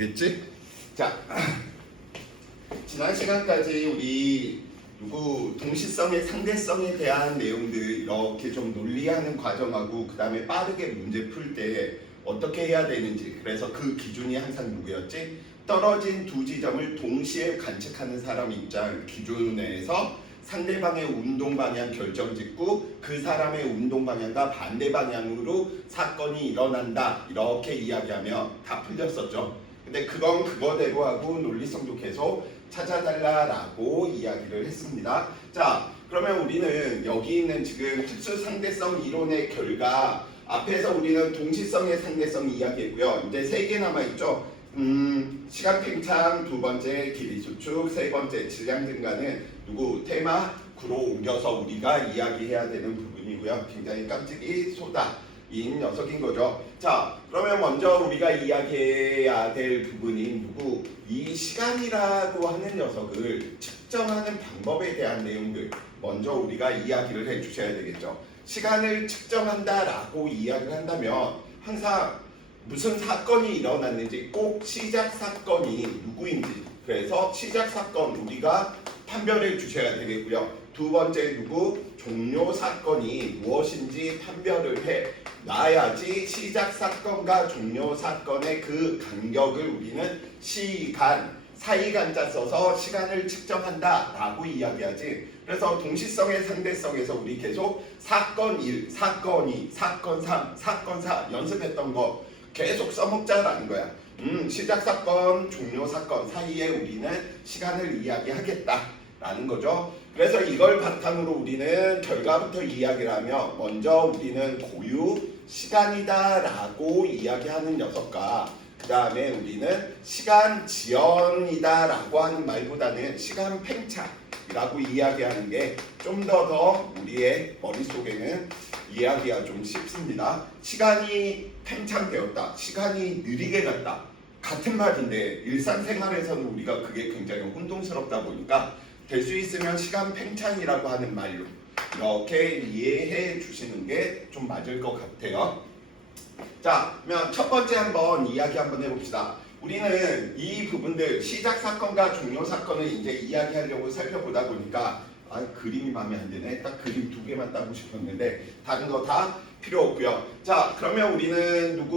보겠지? 자, 지난 시간까지 우리 동시성의 상대성에 대한 내용들 이렇게 좀 논리하는 과정하고 그 다음에 빠르게 문제 풀 때 어떻게 해야 되는지, 그래서 그 기준이 항상 누구였지? 떨어진 두 지점을 동시에 관측하는 사람 입장 기준에서 상대방의 운동 방향 결정짓고 그 사람의 운동 방향과 반대 방향으로 사건이 일어난다, 이렇게 이야기하면 다 풀렸었죠. 근데 그건 그거대로 하고 논리성도 계속 찾아달라라고 이야기를 했습니다. 자, 그러면 우리는 여기 있는 지금 특수 상대성 이론의 결과, 앞에서 우리는 동시성의 상대성 이야기했고요. 이제 3개 남아있죠. 시간 팽창, 두 번째 길이 수축, 세 번째 질량 증가는 테마 9로 옮겨서 우리가 이야기해야 되는 부분이고요. 굉장히 깜찍이 소다인 녀석인 거죠. 자, 그러면 먼저 우리가 이야기해야 될 부분인 이 시간이라고 하는 녀석을 측정하는 방법에 대한 내용들 먼저 우리가 이야기를 해주셔야 되겠죠. 시간을 측정한다라고 이야기를 한다면 항상 무슨 사건이 일어났는지, 꼭 시작 사건이 누구인지, 그래서 시작 사건 우리가 판별해 주셔야 되겠고요. 두 번째 종료 사건이 무엇인지 판별을 해 놔야지 시작 사건과 종료 사건의 그 간격을 우리는 시간, 사이간자 써서 시간을 측정한다 라고 이야기하지. 그래서 동시성의 상대성에서 우리 계속 사건 1, 사건 2, 사건 3, 사건 4 연습했던 거 계속 써먹자라는 거야. 시작 사건, 종료 사건 사이에 우리는 시간을 이야기하겠다라는 거죠. 그래서 이걸 바탕으로 우리는 결과부터 이야기를 하며 먼저 우리는 고유 시간이다라고 이야기하는 녀석과 그 다음에 우리는 시간 지연이다라고 하는 말보다는 시간 팽창이라고 이야기하는 게 좀 더 우리의 머릿속에는 이야기가 좀 쉽습니다. 시간이 팽창되었다, 시간이 느리게 갔다, 같은 말인데 일상생활에서는 우리가 그게 굉장히 혼동스럽다 보니까 될 수 있으면 시간 팽창이라고 하는 말로 이렇게 이해해 주시는 게 좀 맞을 것 같아요. 자, 그러면 첫 번째 한번 이야기 한번 해봅시다. 우리는 이 부분들 시작 사건과 종료 사건을 이제 이야기하려고 살펴보다 보니까 그림이 마음에 안 드네. 딱 그림 2개만 따고 싶었는데 다른 거 다 필요 없고요. 자, 그러면 우리는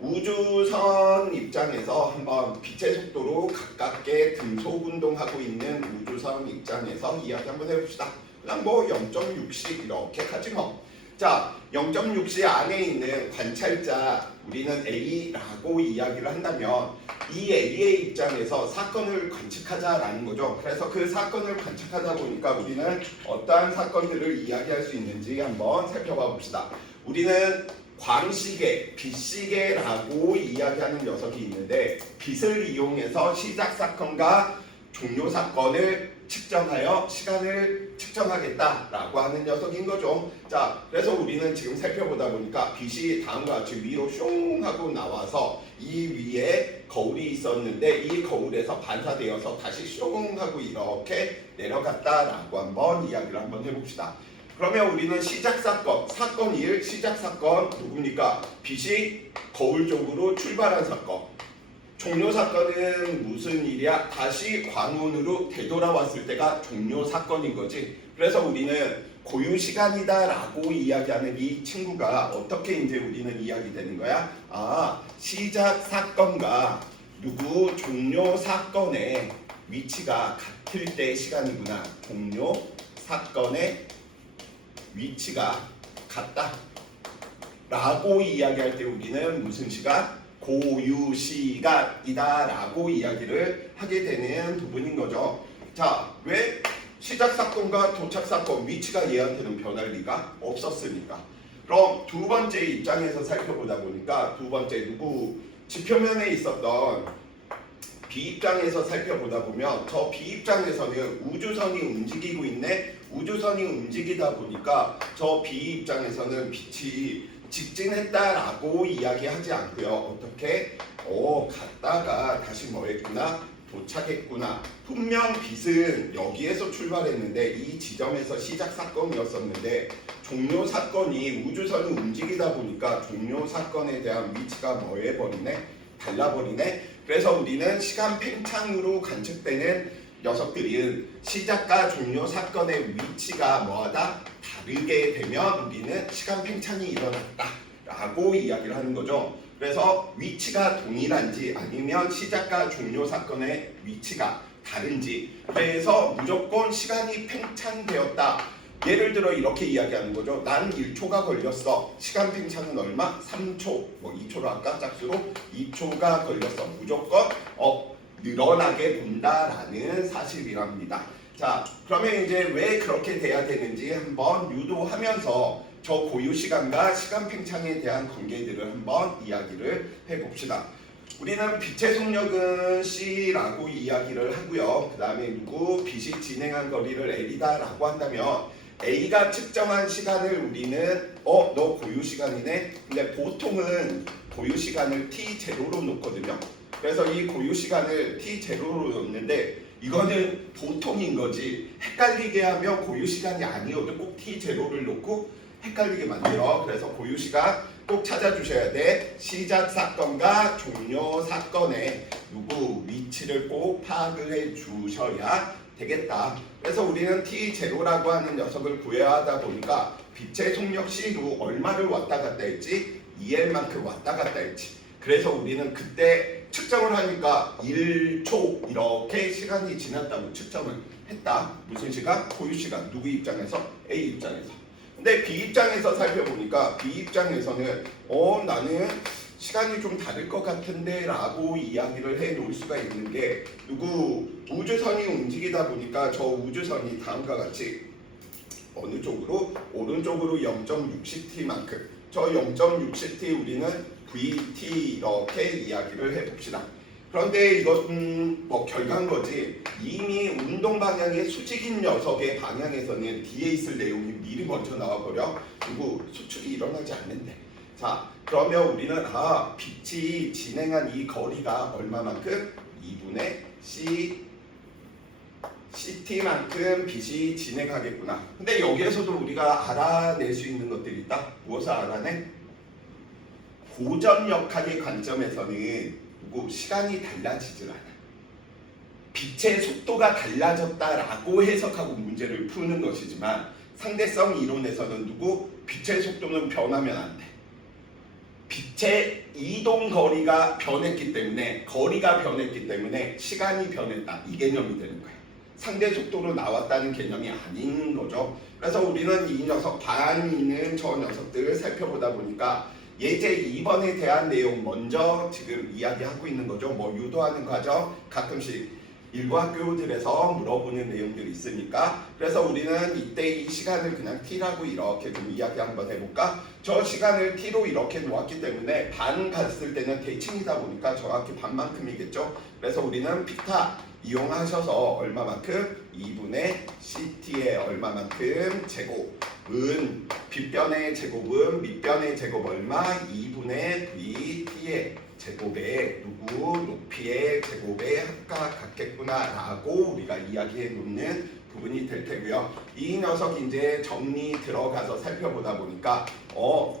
우주선 입장에서 한번 빛의 속도로 가깝게 등속 운동하고 있는 우주선 입장에서 이야기 한번 해봅시다. 그냥 0.6씩 이렇게 가지 뭐. 자, 0.6시 안에 있는 관찰자 우리는 A라고 이야기를 한다면 이 A의 입장에서 사건을 관측하자라는 거죠. 그래서 그 사건을 관측하다 보니까 우리는 어떠한 사건들을 이야기할 수 있는지 한번 살펴봐 봅시다. 우리는 광시계, 빛시계라고 이야기하는 녀석이 있는데 빛을 이용해서 시작 사건과 종료 사건을 측정하여 시간을 측정하겠다라고 하는 녀석인 거죠. 자, 그래서 우리는 지금 살펴보다 보니까 빛이 다음과 같이 위로 슝 하고 나와서 이 위에 거울이 있었는데 이 거울에서 반사되어서 다시 슝 하고 이렇게 내려갔다라고 한번 이야기를 한번 해봅시다. 그러면 우리는 시작 사건, 사건 1, 시작 사건 누굽니까? 빛이 거울 쪽으로 출발한 사건. 종료 사건은 무슨 일이야? 다시 광운으로 되돌아왔을 때가 종료 사건인 거지. 그래서 우리는 고유 시간이다라고 이야기하는 이 친구가 어떻게 이제 우리는 이야기되는 거야? 시작 사건과 종료 사건의 위치가 같을 때의 시간이구나. 종료 사건의 위치가 같다 라고 이야기할 때 우리는 무슨 시간? 고유 시간이다 라고 이야기를 하게 되는 부분인 거죠. 자, 왜? 시작 사건과 도착 사건 위치가 얘한테는 변할 리가 없었으니까. 그럼 두 번째 입장에서 살펴보다 보니까 두 번째 지표면에 있었던 B 입장에서 살펴보다 보면 저 B 입장에서는 우주선이 움직이고 있네. 우주선이 움직이다 보니까 저 B 입장에서는 빛이 직진했다라고 이야기하지 않고요. 어떻게? 갔다가 다시 했구나? 도착했구나. 분명 빛은 여기에서 출발했는데 이 지점에서 시작 사건이었었는데 종료 사건이 우주선이 움직이다 보니까 종료 사건에 대한 위치가 해버리네? 달라버리네? 그래서 우리는 시간 팽창으로 관측되는 녀석들은 시작과 종료 사건의 위치가 뭐하다? 다르게 되면 우리는 시간 팽창이 일어났다 라고 이야기를 하는 거죠. 그래서 위치가 동일한지 아니면 시작과 종료 사건의 위치가 다른지, 그래서 무조건 시간이 팽창되었다. 예를 들어 이렇게 이야기하는 거죠. 난 1초가 걸렸어. 시간 팽창은 얼마? 3초. 뭐 2초로 할까? 짝수로 2초가 걸렸어. 무조건 늘어나게 본다라는 사실이랍니다. 자, 그러면 이제 왜 그렇게 돼야 되는지 한번 유도하면서 저 고유 시간과 시간 팽창에 대한 관계들을 한번 이야기를 해봅시다. 우리는 빛의 속력은 C라고 이야기를 하고요. 그 다음에 빛이 진행한 거리를 L이다라고 한다면 A가 측정한 시간을 우리는 너 고유 시간이네. 근데 보통은 고유 시간을 T0로 놓거든요. 그래서 이 고유 시간을 T0로 놓는데 이거는 보통인 거지. 헷갈리게 하면 고유 시간이 아니어도 꼭 T0를 놓고 헷갈리게 만들어. 그래서 고유 시간 꼭 찾아주셔야 돼. 시작 사건과 종료 사건의 위치를 꼭 파악을 해 주셔야 되겠다. 그래서 우리는 T0라고 하는 녀석을 구해야 하다 보니까 빛의 속력 C로 얼마를 왔다 갔다 했지? 2L만큼 왔다 갔다 했지. 그래서 우리는 그때 측정을 하니까 1초 이렇게 시간이 지났다고 측정을 했다. 무슨 시간? 고유 시간. 누구 입장에서? A 입장에서. 근데 B 입장에서 살펴보니까 B 입장에서는 나는 시간이 좀 다를 것 같은데 라고 이야기를 해 놓을 수가 있는 게 우주선이 움직이다 보니까 저 우주선이 다음과 같이 어느 쪽으로? 오른쪽으로 0.60t만큼 저 0.60t 우리는 VT 이렇게 이야기를 해봅시다. 그런데 이것은 뭐 결과인 거지. 이미 운동 방향의 수직인 녀석의 방향에서는 뒤에 있을 내용이 미리 먼저 나와버려. 그리고 수축이 일어나지 않는데. 자, 그러면 우리는 빛이 진행한 이 거리가 얼마만큼? 2분의 CT만큼 빛이 진행하겠구나. 근데 여기에서도 우리가 알아낼 수 있는 것들이 있다. 무엇을 알아내? 고전 역학의 관점에서는 시간이 달라지질 않아. 빛의 속도가 달라졌다라고 해석하고 문제를 푸는 것이지만 상대성 이론에서는 빛의 속도는 변하면 안 돼. 빛의 이동 거리가 변했기 때문에 시간이 변했다. 이 개념이 되는 거야. 상대 속도로 나왔다는 개념이 아닌 거죠. 그래서 우리는 이 녀석 반 있는 저 녀석들을 살펴보다 보니까 예제 2번에 대한 내용 먼저 지금 이야기하고 있는 거죠. 뭐 유도하는 과정 가끔씩 일부 학교들에서 물어보는 내용들이 있으니까. 그래서 우리는 이때 이 시간을 그냥 T라고 이렇게 좀 이야기 한번 해볼까? 저 시간을 T로 이렇게 놓았기 때문에 반 갔을 때는 대칭이다 보니까 정확히 반만큼이겠죠. 그래서 우리는 피타 이용하셔서 얼마만큼? 2분의 CT의 얼마만큼? 제곱은 빗변의 제곱은 밑변의 제곱 얼마? 2분의 VT의 제곱에 높이의 제곱에 합과 같겠구나 라고 우리가 이야기해 놓는 부분이 될 테고요. 이 녀석 이제 정리 들어가서 살펴보다 보니까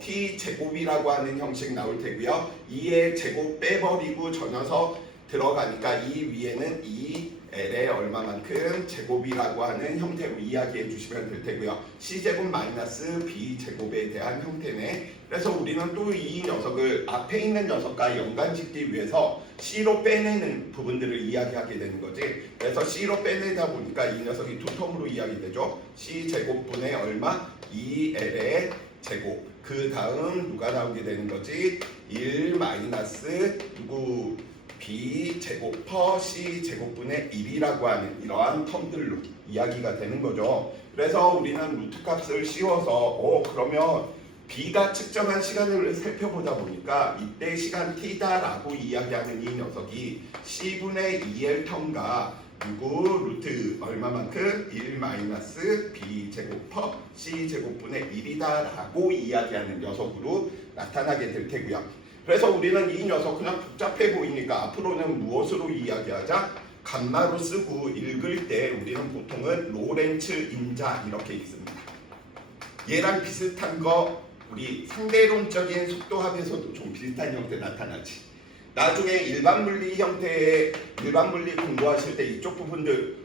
T 제곱이라고 하는 형식 나올 테고요. 2의 제곱 빼버리고 저 녀석 들어가니까 이 위에는 2L의 얼마만큼 제곱이라고 하는 형태로 이야기해 주시면 될 테고요. C제곱 마이너스 B제곱에 대한 형태네. 그래서 우리는 또 이 녀석을 앞에 있는 녀석과 연관짓기 위해서 C로 빼내는 부분들을 이야기하게 되는 거지. 그래서 C로 빼내다 보니까 이 녀석이 두 텀으로 이야기되죠. C제곱분의 얼마? 2L의 제곱. 그 다음 누가 나오게 되는 거지? 1 마이너스 B제곱 퍼 C제곱분의 1이라고 하는 이러한 텀들로 이야기가 되는 거죠. 그래서 우리는 루트 값을 씌워서 그러면 B가 측정한 시간을 살펴보다 보니까 이때 시간 T다라고 이야기하는 이 녀석이 C분의 2L 텀과 루트 얼마만큼? 1 마이너스 B제곱 퍼 C제곱분의 1이다라고 이야기하는 녀석으로 나타나게 될 테고요. 그래서 우리는 이 녀석 그냥 복잡해 보이니까 앞으로는 무엇으로 이야기하자? 감마로 쓰고 읽을 때 우리는 보통은 로렌츠 인자 이렇게 읽습니다. 얘랑 비슷한 거 우리 상대론적인 속도합에서도 좀 비슷한 형태 나타나지. 나중에 일반 물리 형태의 일반 물리 공부하실 때 이쪽 부분들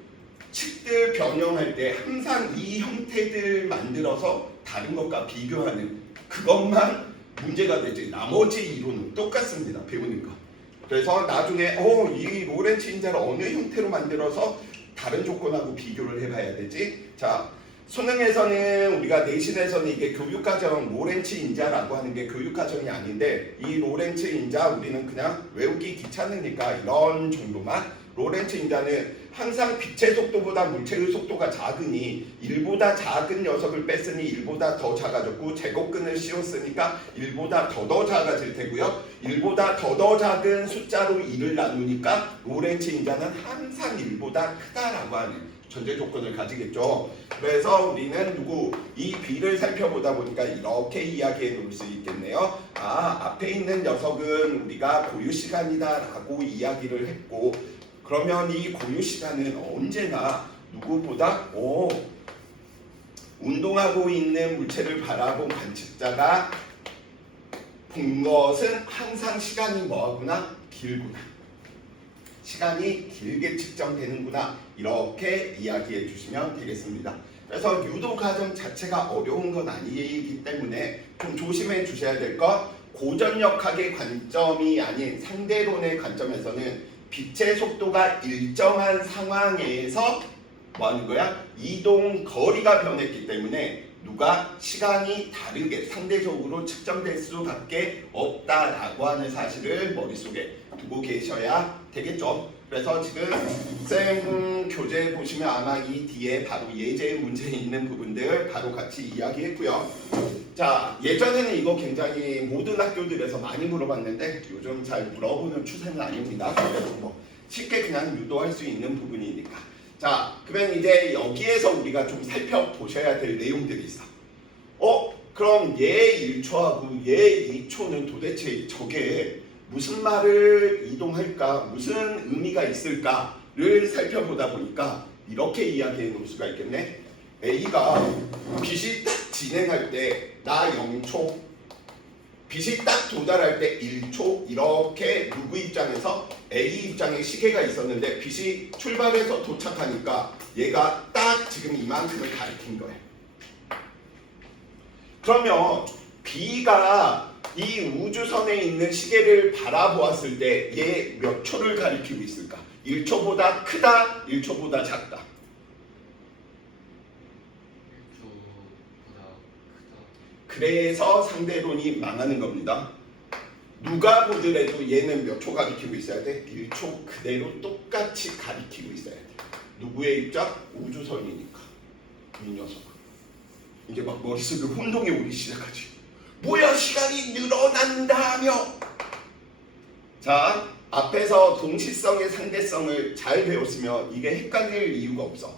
식들 변형할 때 항상 이 형태들 만들어서 다른 것과 비교하는 그것만 문제가 되지 나머지 이론은 똑같습니다. 배우는 거. 그래서 나중에 이 로렌츠 인자를 어느 형태로 만들어서 다른 조건하고 비교를 해봐야 되지. 자, 수능에서는 우리가 내신에서는 이게 교육과정 로렌츠 인자라고 하는 게 교육과정이 아닌데 이 로렌츠 인자 우리는 그냥 외우기 귀찮으니까 이런 정도만. 로렌츠 인자는 항상 빛의 속도보다 물체의 속도가 작으니 1보다 작은 녀석을 뺐으니 1보다 더 작아졌고 제곱근을 씌웠으니까 1보다 더 작아질 테고요. 1보다 더 작은 숫자로 2를 나누니까 로렌츠 인자는 항상 1보다 크다라고 하는 전제 조건을 가지겠죠. 그래서 우리는 이 B를 살펴보다 보니까 이렇게 이야기해 놓을 수 있겠네요. 앞에 있는 녀석은 우리가 고유 시간이다라고 이야기를 했고 그러면 이 고유 시간은 언제나 누구보다 운동하고 있는 물체를 바라본 관측자가 본 것은 항상 시간이 뭐하구나? 길구나. 시간이 길게 측정되는구나. 이렇게 이야기해 주시면 되겠습니다. 그래서 유도 과정 자체가 어려운 건 아니기 때문에 좀 조심해 주셔야 될 것. 고전력학의 관점이 아닌 상대론의 관점에서는 빛의 속도가 일정한 상황에서 뭐 하는 거야? 이동 거리가 변했기 때문에 시간이 다르게 상대적으로 측정될 수밖에 없다라고 하는 사실을 머릿속에 두고 계셔야 되겠죠. 그래서 지금 쌤 교재 보시면 아마 이 뒤에 바로 예제 문제 있는 부분들 바로 같이 이야기했고요. 자, 예전에는 이거 굉장히 모든 학교들에서 많이 물어봤는데 요즘 잘 물어보는 추세는 아닙니다. 뭐 쉽게 그냥 유도할 수 있는 부분이니까. 자, 그러면 이제 여기에서 우리가 좀 살펴보셔야 될 내용들이 있어. 그럼 얘 1초하고 얘 2초는 도대체 저게 무슨 말을 이동할까? 무슨 의미가 있을까를 살펴보다 보니까 이렇게 이야기해 놓을 수가 있겠네. A가 빛이 딱 진행할 때 나 0초, 빛이 딱 도달할 때 1초 이렇게 누구 입장에서 A 입장에 시계가 있었는데 빛이 출발해서 도착하니까 얘가 딱 지금 이만큼을 가리킨 거예요. 그러면 B가 이 우주선에 있는 시계를 바라보았을 때 얘 몇 초를 가리키고 있을까? 1초보다 크다? 1초보다 작다? 1초보다 크다. 그래서 상대론이 망하는 겁니다. 누가 보더라도 얘는 몇 초 가리키고 있어야 돼? 1초 그대로 똑같이 가리키고 있어야 돼. 누구의 입장? 우주선이니까. 이 녀석. 이게 막 머릿속에 혼동이 오기 시작하지. 뭐야 시간이 늘어난다며. 자, 앞에서 동시성의 상대성을 잘 배웠으면 이게 헷갈릴 이유가 없어.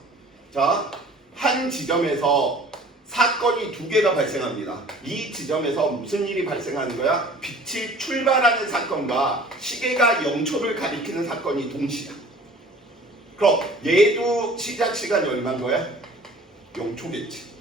자, 한 지점에서 사건이 두 개가 발생합니다. 이 지점에서 무슨 일이 발생하는 거야? 빛이 출발하는 사건과 시계가 0초를 가리키는 사건이 동시야. 그럼 얘도 시작 시간이 얼마인 거야? 0초겠지.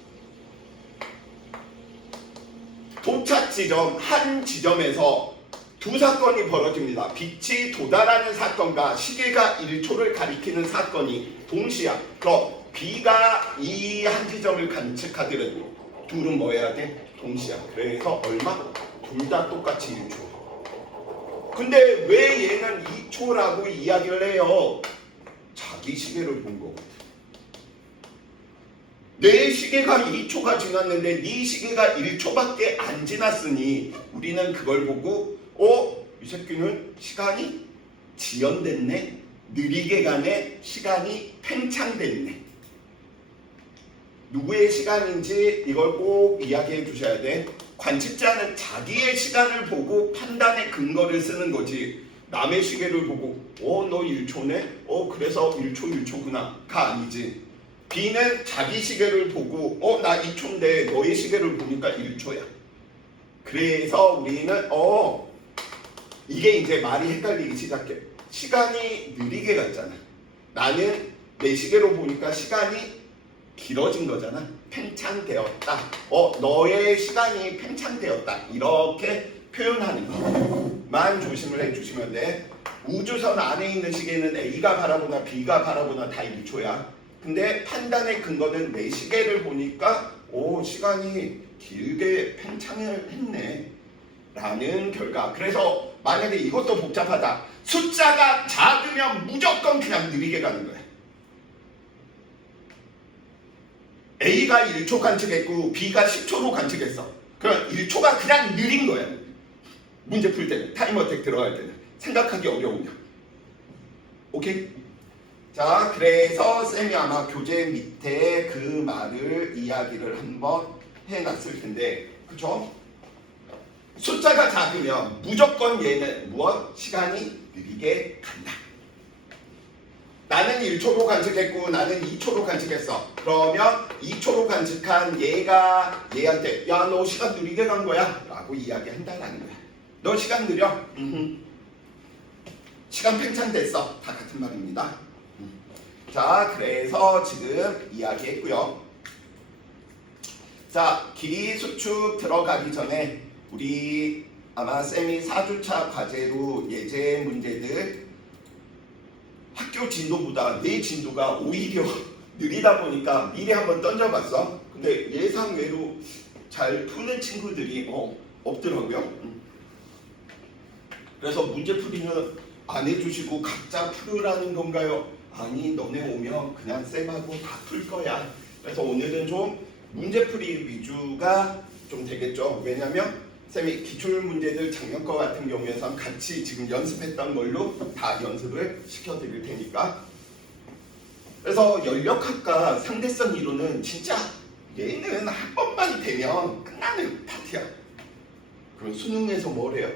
도착 지점 한 지점에서 두 사건이 벌어집니다. 빛이 도달하는 사건과 시계가 1초를 가리키는 사건이 동시야. 그럼 B가 이 한 지점을 관측하더라도 둘은 뭐 해야 돼? 동시야. 그래서 얼마? 둘 다 똑같이 1초. 근데 왜 얘는 2초라고 이야기를 해요? 자기 시계를 본 거거든. 내 시계가 2초가 지났는데 네 시계가 1초밖에 안 지났으니 우리는 그걸 보고 이 새끼는 시간이 지연됐네. 느리게 가네. 시간이 팽창됐네. 누구의 시간인지 이걸 꼭 이야기해 주셔야 돼. 관측자는 자기의 시간을 보고 판단의 근거를 쓰는 거지. 남의 시계를 보고 너 1초네? 그래서 1초구나 가 아니지. B는 자기 시계를 보고 나 2초인데 너의 시계를 보니까 1초야. 그래서 우리는 이게 이제 말이 헷갈리기 시작해. 시간이 느리게 갔잖아. 나는 내 시계로 보니까 시간이 길어진 거잖아. 팽창되었다. 너의 시간이 팽창되었다. 이렇게 표현하는 것만 조심을 해주시면 돼. 우주선 안에 있는 시계는 A가 바라보나 B가 바라보나 다 1초야. 근데 판단의 근거는 내 시계를 보니까 시간이 길게 팽창을 했네 라는 결과. 그래서 만약에 이것도 복잡하다. 숫자가 작으면 무조건 그냥 느리게 가는 거야. A가 1초 관측했고 B가 10초로 관측했어. 그럼 1초가 그냥 느린 거야. 문제 풀 때는, 타임어택 들어갈 때는 생각하기 어려우냐. 오케이? 자, 그래서 쌤이 아마 교재 밑에 그 말을 이야기를 한번 해놨을 텐데, 그쵸? 숫자가 작으면 무조건 얘는 무엇? 시간이 느리게 간다. 나는 1초로 관측했고 나는 2초로 관측했어. 그러면 2초로 관측한 얘가 얘한테 야, 너 시간 느리게 간 거야 라고 이야기한다라는 거야. 너 시간 느려? 시간 팽창됐어. 다 같은 말입니다. 자, 그래서 지금 이야기했고요. 자, 길이 수축 들어가기 전에 우리 아마 쌤이 4주차 과제로 예제 문제들 학교 진도보다 내 진도가 오히려 느리다 보니까 미리 한번 던져봤어. 근데 예상외로 잘 푸는 친구들이 없더라고요. 그래서 문제풀이는 안 해주시고 각자 풀으라는 건가요? 아니, 너네 오면 그냥 쌤하고 다 풀 거야. 그래서 오늘은 좀 문제풀이 위주가 좀 되겠죠. 왜냐면 쌤이 기출 문제들 작년 거 같은 경우에선 같이 지금 연습했던 걸로 다 연습을 시켜드릴 테니까. 그래서 연력학과 상대성 이론은 진짜 얘는 한 번만 되면 끝나는 파트야. 그럼 수능에서 뭘 해요?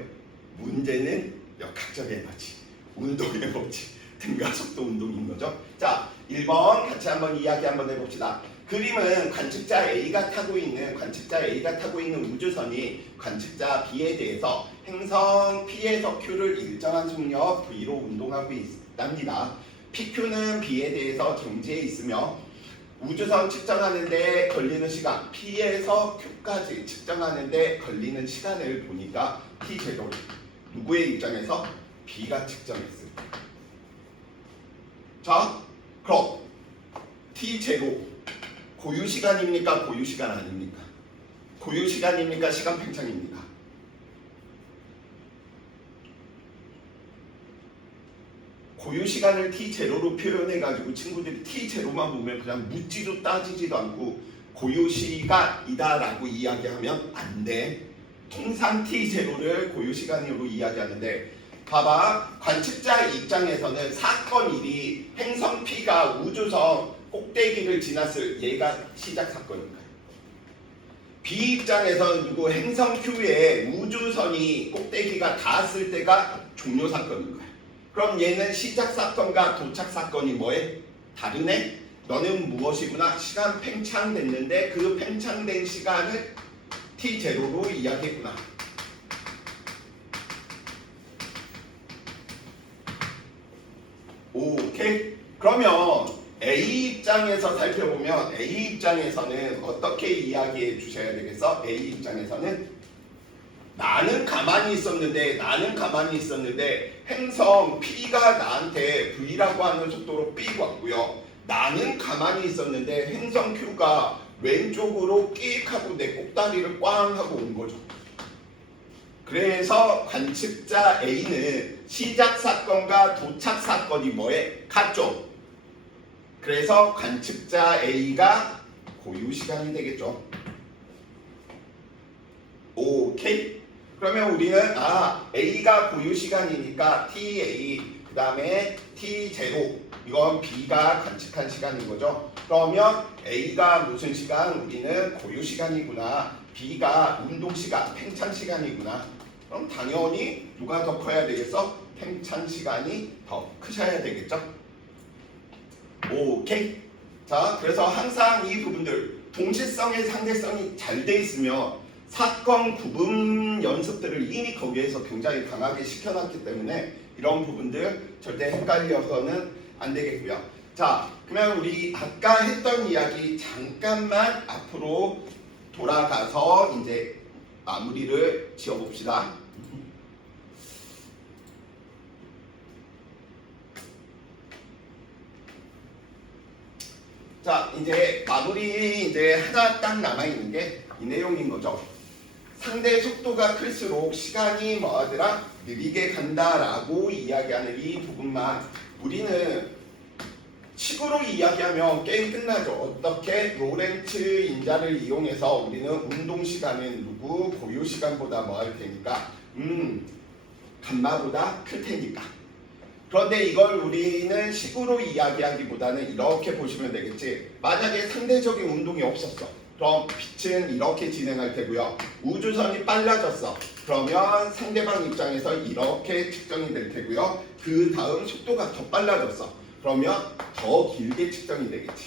문제는 역학적 에너지, 운동 에너지, 등가속도 운동인 거죠. 자, 1번 같이 한번 이야기 한번 해봅시다. 그림은 관측자 A가 타고 있는 우주선이 관측자 B에 대해서 행성 P에서 Q를 일정한 속력 V로 운동하고 있답니다. PQ는 B에 대해서 정지해 있으며 우주선 측정하는데 걸리는 시간 P에서 Q까지 측정하는데 걸리는 시간을 보니까 T0 누구의 입장에서? B가 측정했을 때. 자, 그럼 T0 고유시간입니까? 고유시간 아닙니까? 고유시간입니까? 시간 팽창입니까? 고유시간을 T0로 표현해가지고 친구들이 T0만 보면 그냥 묻지도 따지지도 않고 고유시간이다 라고 이야기하면 안 돼. 통상 T0를 고유시간으로 이야기하는데, 봐봐, 관측자 입장에서는 사건 1이 행성 P가 우주선 꼭대기를 지났을 얘가 시작 사건인가요? B 입장에서는 누구 행성 Q에 우주선이 꼭대기가 닿았을 때가 종료 사건인가요? 그럼 얘는 시작 사건과 도착 사건이 뭐해? 다르네? 너는 무엇이구나? 시간 팽창됐는데 그 팽창된 시간을 T0로 이야기했구나. 오케이? 그러면 A 입장에서 살펴보면 A 입장에서는 어떻게 이야기해 주셔야 되겠어? A 입장에서는 나는 가만히 있었는데 행성 P가 나한테 V라고 하는 속도로 삑 왔고요. 나는 가만히 있었는데 행성 Q가 왼쪽으로 끽 하고 내 꼭다리를 꽝 하고 온 거죠. 그래서 관측자 A는 시작 사건과 도착 사건이 뭐에? 같죠? 그래서 관측자 A가 고유 시간이 되겠죠. 오케이? 그러면 우리는 A가 고유 시간이니까 TA 그 다음에 T0 이건 B가 관측한 시간인 거죠. 그러면 A가 무슨 시간? 우리는 고유 시간이구나. B가 운동 시간, 팽창 시간이구나. 그럼 당연히 누가 더 커야 되겠어? 팽창 시간이 더 크셔야 되겠죠. 오케이. 자, 그래서 항상 이 부분들 동시성의 상대성이 잘 돼 있으면 사건 구분 연습들을 이미 거기에서 굉장히 강하게 시켜놨기 때문에 이런 부분들 절대 헷갈려서는 안 되겠고요. 자, 그러면 우리 아까 했던 이야기 잠깐만 앞으로 돌아가서 이제 마무리를 지어봅시다. 자, 이제 마무리 이제 하나 딱 남아 있는 게 이 내용인 거죠. 상대 속도가 클수록 시간이 뭐하더라? 느리게 간다라고 이야기하는 이 부분만 우리는 식으로 이야기하면 게임 끝나죠. 어떻게 로렌츠 인자를 이용해서 우리는 운동 시간은 누구 고유 시간보다 뭐 할 테니까 감마보다 클 테니까. 그런데 이걸 우리는 식으로 이야기하기보다는 이렇게 보시면 되겠지. 만약에 상대적인 운동이 없었어. 그럼 빛은 이렇게 진행할 테고요. 우주선이 빨라졌어. 그러면 상대방 입장에서 이렇게 측정이 될 테고요. 그 다음 속도가 더 빨라졌어. 그러면 더 길게 측정이 되겠지.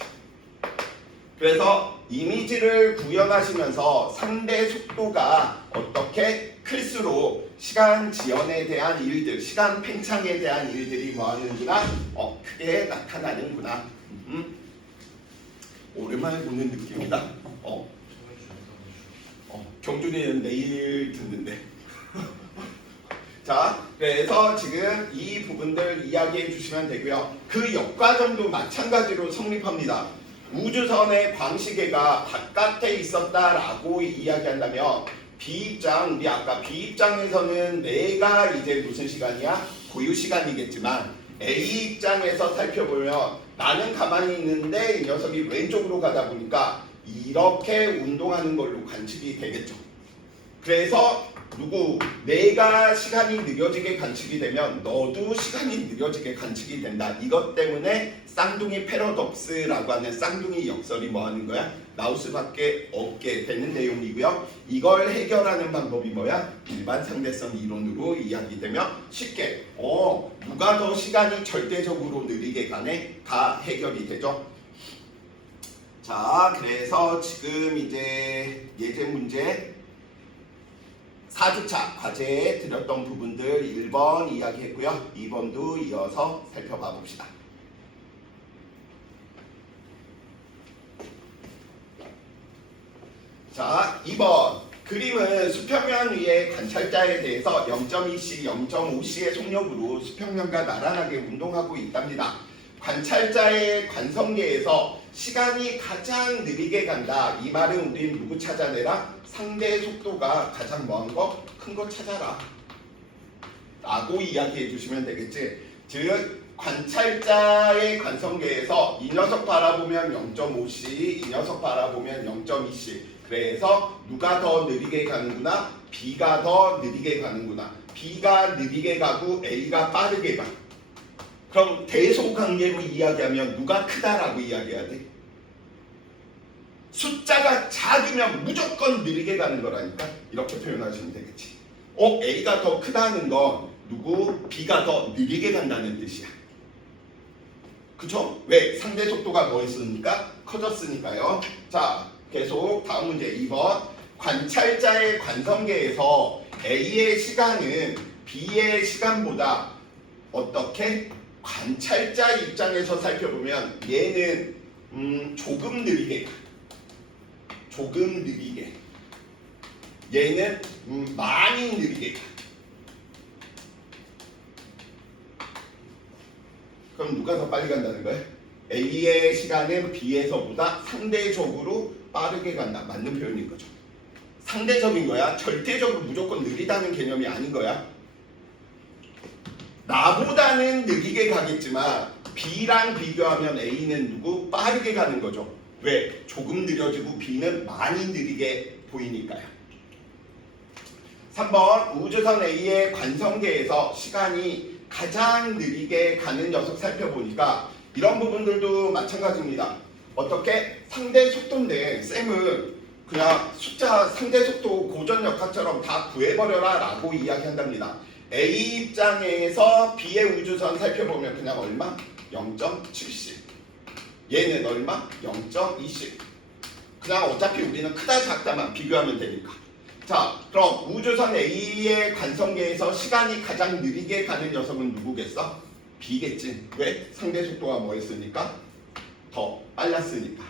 그래서 이미지를 구현하시면서 상대 속도가 어떻게 클수록 시간 지연에 대한 일들, 시간 팽창에 대한 일들이 뭐 하는구나? 크게 나타나는구나. 오랜만에 보는 느낌이다. 경준이는 내일 듣는데. 자, 그래서 지금 이 부분들 이야기해 주시면 되고요. 그 역과정도 마찬가지로 성립합니다. 우주선의 광시계가 바깥에 있었다라고 이야기한다면 B 입장, 우리 아까 B 입장에서는 내가 이제 무슨 시간이야? 고유 시간이겠지만 A 입장에서 살펴보면 나는 가만히 있는데 이 녀석이 왼쪽으로 가다 보니까 이렇게 운동하는 걸로 관측이 되겠죠. 그래서 내가 시간이 느려지게 관측이 되면 너도 시간이 느려지게 관측이 된다. 이것 때문에 쌍둥이 패러독스라고 하는 쌍둥이 역설이 뭐 하는 거야? 나올 수밖에 없게 되는 내용이고요. 이걸 해결하는 방법이 뭐야? 일반 상대성 이론으로 이야기되면 쉽게 누가 더 시간이 절대적으로 느리게 가네? 다 해결이 되죠. 자, 그래서 지금 이제 예제 문제 4주차 과제에 드렸던 부분들 1번 이야기했고요. 2번도 이어서 살펴봐 봅시다. 자, 2번 그림은 수평면 위에 관찰자에 대해서 0.2c, 0.5c의 속력으로 수평면과 나란하게 운동하고 있답니다. 관찰자의 관성계에서 시간이 가장 느리게 간다. 이 말은 우린 누구 찾아내라? 상대 속도가 가장 뭐한 거? 큰 거 찾아라. 라고 이야기해 주시면 되겠지. 즉 관찰자의 관성계에서 이 녀석 바라보면 0.5c, 이 녀석 바라보면 0.2c. 그래서 누가 더 느리게 가는구나? B가 더 느리게 가는구나. B가 느리게 가고 A가 빠르게 가. 그럼 대소관계로 이야기하면 누가 크다라고 이야기해야 돼? 숫자가 작으면 무조건 느리게 가는 거라니까 이렇게 표현하시면 되겠지. A가 더 크다는 건 B가 더 느리게 간다는 뜻이야. 그쵸? 왜? 상대 속도가 뭐 했으니까? 커졌으니까요. 자, 계속 다음 문제 2번. 관찰자의 관성계에서 A의 시간은 B의 시간보다 어떻게? 관찰자 입장에서 살펴보면 얘는 조금 느리게 가. 조금 느리게. 얘는 많이 느리게 가. 그럼 누가 더 빨리 간다는 거야? A의 시간은 B에서보다 상대적으로 빠르게 간다. 맞는 표현인 거죠. 상대적인 거야. 절대적으로 무조건 느리다는 개념이 아닌 거야. 나보다는 느리게 가겠지만 B랑 비교하면 A는 빠르게 가는 거죠. 왜? 조금 느려지고 B는 많이 느리게 보이니까요. 3번 우주선 A의 관성계에서 시간이 가장 느리게 가는 녀석 살펴보니까 이런 부분들도 마찬가지입니다. 어떻게? 상대 속도인데 쌤은 그냥 숫자 상대 속도 고전역학처럼 다 구해버려라 라고 이야기한답니다. A 입장에서 B의 우주선 살펴보면 그냥 얼마? 0.7c. 얘는 얼마? 0.2c. 그냥 어차피 우리는 크다 작다만 비교하면 되니까. 자, 그럼 우주선 A의 관성계에서 시간이 가장 느리게 가는 녀석은 누구겠어? B겠지. 왜? 상대 속도가 뭐 했으니까? 더 빨랐으니까.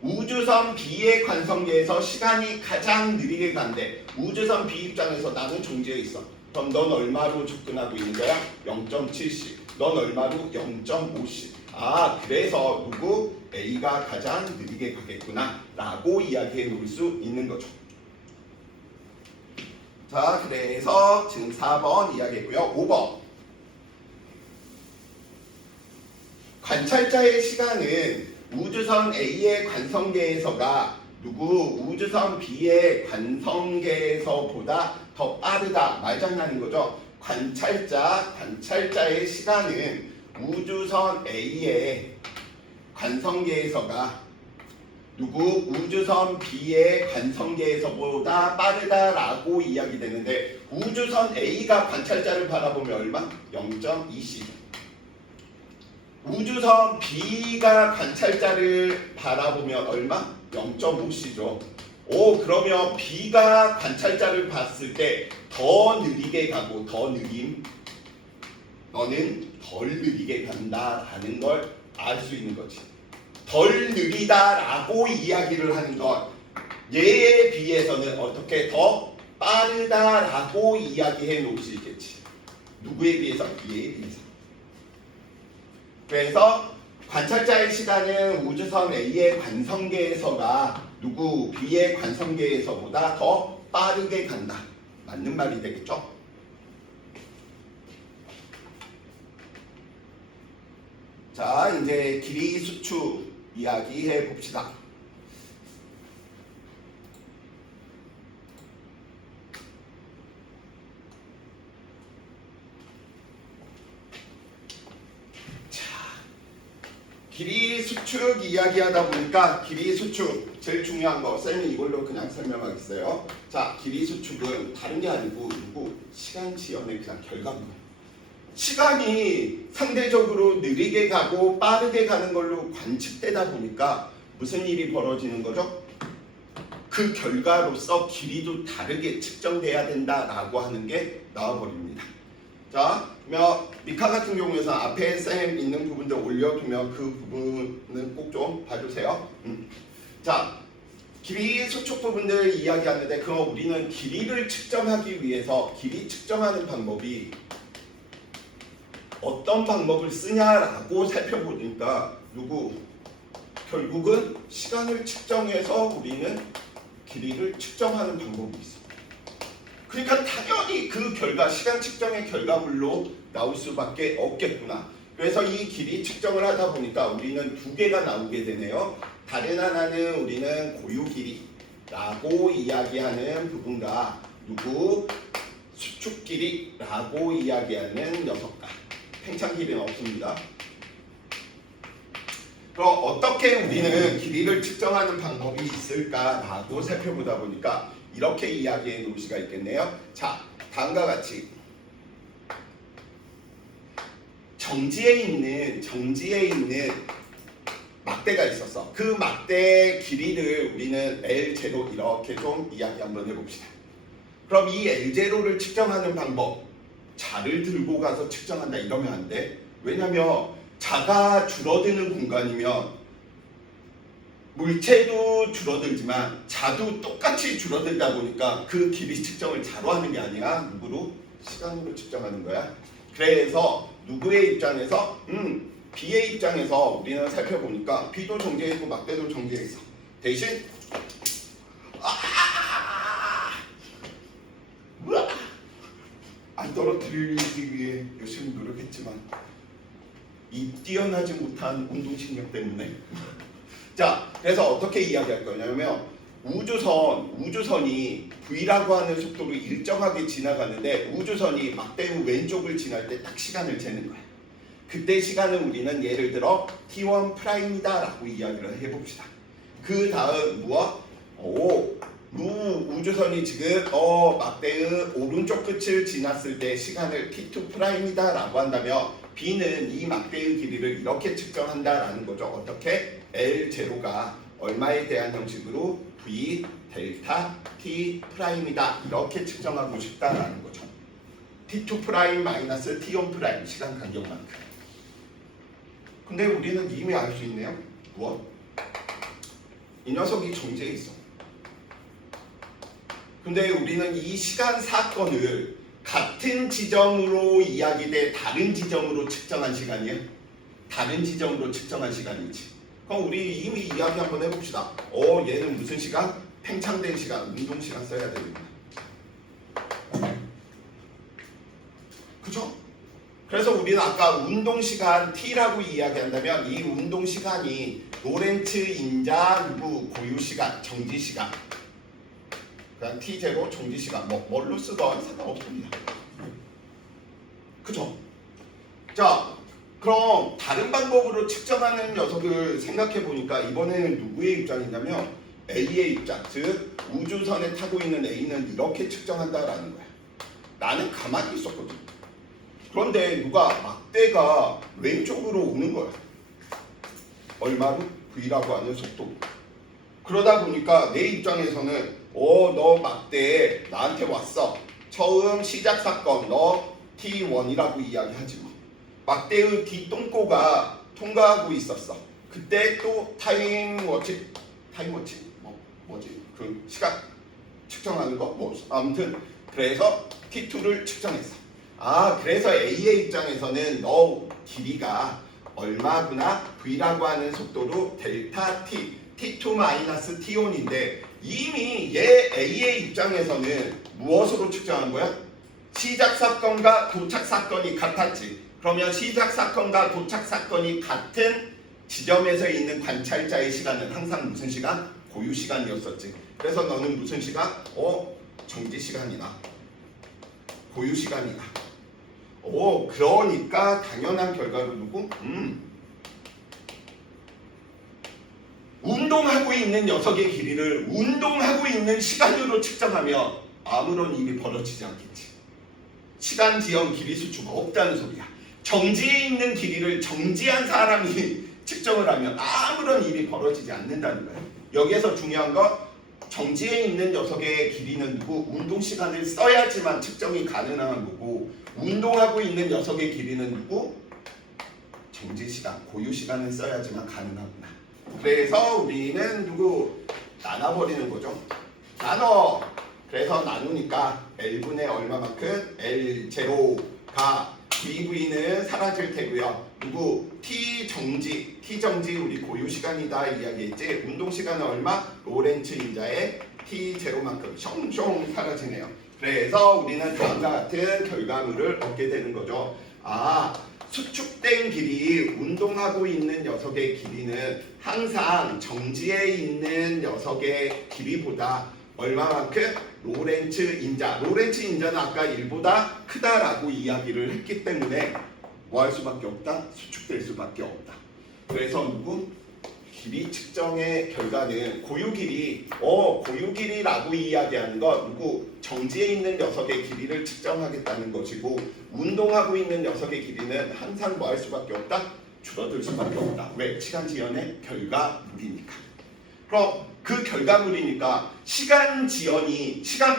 우주선 B의 관성계에서 시간이 가장 느리게 간대. 우주선 B 입장에서 나는 존재해 있어. 그럼 넌 얼마로 접근하고 있는 거야? 0.7c. 넌 얼마로? 0.50. 아, 그래서 누구? A가 가장 느리게 가겠구나 라고 이야기해 놓을 수 있는 거죠. 자, 그래서 지금 4번 이야기했고요. 5번. 관찰자의 시간은 우주선 A의 관성계에서가 누구? 우주선 B의 관성계에서보다 더 빠르다. 말장난인 거죠. 관찰자의 시간은 우주선 A의 관성계에서가 누구? 우주선 B의 관성계에서보다 빠르다라고 이야기되는데 우주선 A가 관찰자를 바라보면 얼마? 0.2c. 우주선 B가 관찰자를 바라보면 얼마? 0.5c죠. 오, 그러면 B가 관찰자를 봤을 때 더 느리게 가고 더 느림, 너는 덜 느리게 간다라는 걸 알 수 있는 거지. 덜 느리다라고 이야기를 하는 것, 얘에 비해서는 어떻게 더 빠르다라고 이야기해 놓을 수 있겠지. 누구에 비해서? 얘에 비해서. 그래서 관찰자의 시간은 우주선 A의 관성계에서가 누구? B의 관성계에서보다 더 빠르게 간다. 맞는 말이 되겠죠? 자, 이제 길이 수축 이야기해 봅시다. 길이 수축 이야기하다 보니까 길이 수축 제일 중요한 거 쌤이 이걸로 그냥 설명하겠어요. 자, 길이 수축은 다른 게 아니고 누구? 시간 지연의 그냥 결과물. 시간이 상대적으로 느리게 가고 빠르게 가는 걸로 관측되다 보니까 무슨 일이 벌어지는 거죠? 그 결과로서 길이도 다르게 측정돼야 된다라고 하는 게 나와버립니다. 자, 그러면 미카 같은 경우에서 앞에 쌤 있는 부분들 올려두면 그 부분은 꼭 좀 봐주세요. 자, 길이 수축 부분들 이야기하는데 그럼 우리는 길이를 측정하기 위해서 길이 측정하는 방법이 어떤 방법을 쓰냐라고 살펴보니까 누구? 결국은 시간을 측정해서 우리는 길이를 측정하는 방법이 있어. 그러니까 당연히 그 결과, 시간 측정의 결과물로 나올 수밖에 없겠구나. 그래서 이 길이 측정을 하다 보니까 우리는 두 개가 나오게 되네요. 다른 하나는 우리는 고유 길이라고 이야기하는 부분과 누구? 수축 길이라고 이야기하는 녀석과 팽창 길이는 없습니다. 그럼 어떻게 우리는 길이를 측정하는 방법이 있을까라고 살펴보다 보니까 이렇게 이야기해 놓을 수가 있겠네요. 자, 다음과 같이 정지에 있는 막대가 있었어. 그 막대의 길이를 우리는 L0 이렇게 좀 이야기 한번 해봅시다. 그럼 이 L0를 측정하는 방법, 자를 들고 가서 측정한다 이러면 안 돼. 왜냐면 자가 줄어드는 공간이면 물체도 줄어들지만 자도 똑같이 줄어들다 보니까 그 길이 측정을 자로 하는 게 아니라 누구로? 시간으로 측정하는 거야. 그래서 누구의 입장에서? B의 입장에서 우리는 살펴보니까 B도 정지했고 막대도 정지했어. 대신 안 떨어뜨리기 위해 열심히 노력했지만 이 뛰어나지 못한 운동신경 때문에 자, 그래서 어떻게 이야기할 거냐면 우주선이 V라고 하는 속도로 일정하게 지나가는데 우주선이 막대 왼쪽을 지날 때 딱 시간을 재는 거야. 그때 시간은 우리는 예를 들어 T1 프라임이다 라고 이야기를 해봅시다. 그 다음 무엇? 우주선이 지금 막대의 오른쪽 끝을 지났을 때 시간을 T2 프라임이다 라고 한다면 B는 이 막대의 길이를 이렇게 측정한다라는 거죠. 어떻게? L0가 얼마에 대한 형식으로 V 델타 T 프라임이다 이렇게 측정하고 싶다라는 거죠. T2 프라임 마이너스 T1 프라임 시간 간격만큼. 근데 우리는 이미 알 수 있네요. 무엇? 이 녀석이 정지해 있어. 근데 우리는 이 시간 사건을 같은 지점으로 이야기돼 다른 지점으로 측정한 시간이에요. 다른 지점으로 측정한 시간이지. 그럼 우리 이미 이야기 한번 해봅시다. 얘는 무슨 시간? 팽창된 시간, 운동 시간 써야 됩니다. 그죠? 그래서 우리는 아까 운동 시간 T라고 이야기한다면 이 운동 시간이 로렌츠 인자 누구 고유 시간, 정지 시간. 그냥 T0 정지 시간 뭘로 쓰던 상관없습니다. 그죠? 자, 그럼 다른 방법으로 측정하는 녀석을 생각해 보니까 이번에는 누구의 입장이냐면 A의 입장, 즉 우주선에 타고 있는 A는 이렇게 측정한다라는 거야. 나는 가만히 있었거든. 그런데 누가 막대가 왼쪽으로 오는 거야. 얼마로? V라고 하는 속도. 그러다 보니까 내 입장에서는 너 막대 나한테 왔어. 처음 시작 사건 너 T1이라고 이야기하지 마. 막대의 뒷똥꼬가 통과하고 있었어. 그때 또 타임워치 뭐지? 그 시간 측정하는 거 아무튼 그래서 T2를 측정했어. 그래서 A의 입장에서는 너 길이가 얼마구나 V라고 하는 속도로 델타 T T2-T1인데 이미 얘 A의 입장에서는 무엇으로 측정한 거야? 시작 사건과 도착 사건이 같았지. 그러면 시작 사건과 도착 사건이 같은 지점에서 있는 관찰자의 시간은 항상 무슨 시간? 고유 시간이었었지. 그래서 너는 무슨 시간? 정지 시간이다. 고유 시간이다. 그러니까 당연한 결과로 누구? 운동하고 있는 녀석의 길이를 운동하고 있는 시간으로 측정하면 아무런 일이 벌어지지 않겠지. 시간 지연 길이 수추가 없다는 소리야. 정지에 있는 길이를 정지한 사람이 측정을 하면 아무런 일이 벌어지지 않는다는 거야. 여기에서 중요한 건 정지에 있는 녀석의 길이는 누구? 운동 시간을 써야지만 측정이 가능한 거고 운동하고 있는 녀석의 길이는 누구? 정지 시간, 고유 시간을 써야지만 가능하구나. 그래서 우리는 누구? 나눠버리는 거죠. 나눠. 그래서 나누니까 L분의 얼마만큼? L0가 VV는 사라질 테고요. 누구? T 정지 우리 고유 시간이다 이야기했지. 운동 시간은 얼마? 로렌츠 인자의 T0만큼 숑숑 사라지네요. 그래서 우리는 다음과 같은 결과물을 얻게 되는 거죠. 수축된 길이 운동하고 있는 녀석의 길이는 항상 정지에 있는 녀석의 길이보다 얼마만큼? 로렌츠 인자는 아까 1보다 크다라고 이야기를 했기 때문에 뭐 할 수밖에 없다? 수축될 수밖에 없다. 그래서 누구? 길이 측정의 결과는 고유 길이라고 이야기하는 건 누구? 정지에 있는 녀석의 길이를 측정하겠다는 것이고 운동하고 있는 녀석의 길이는 항상 뭐 할 수밖에 없다? 줄어들 수밖에 없다. 왜? 시간 지연의 결과물이니까. 그럼 그 결과물이니까 시간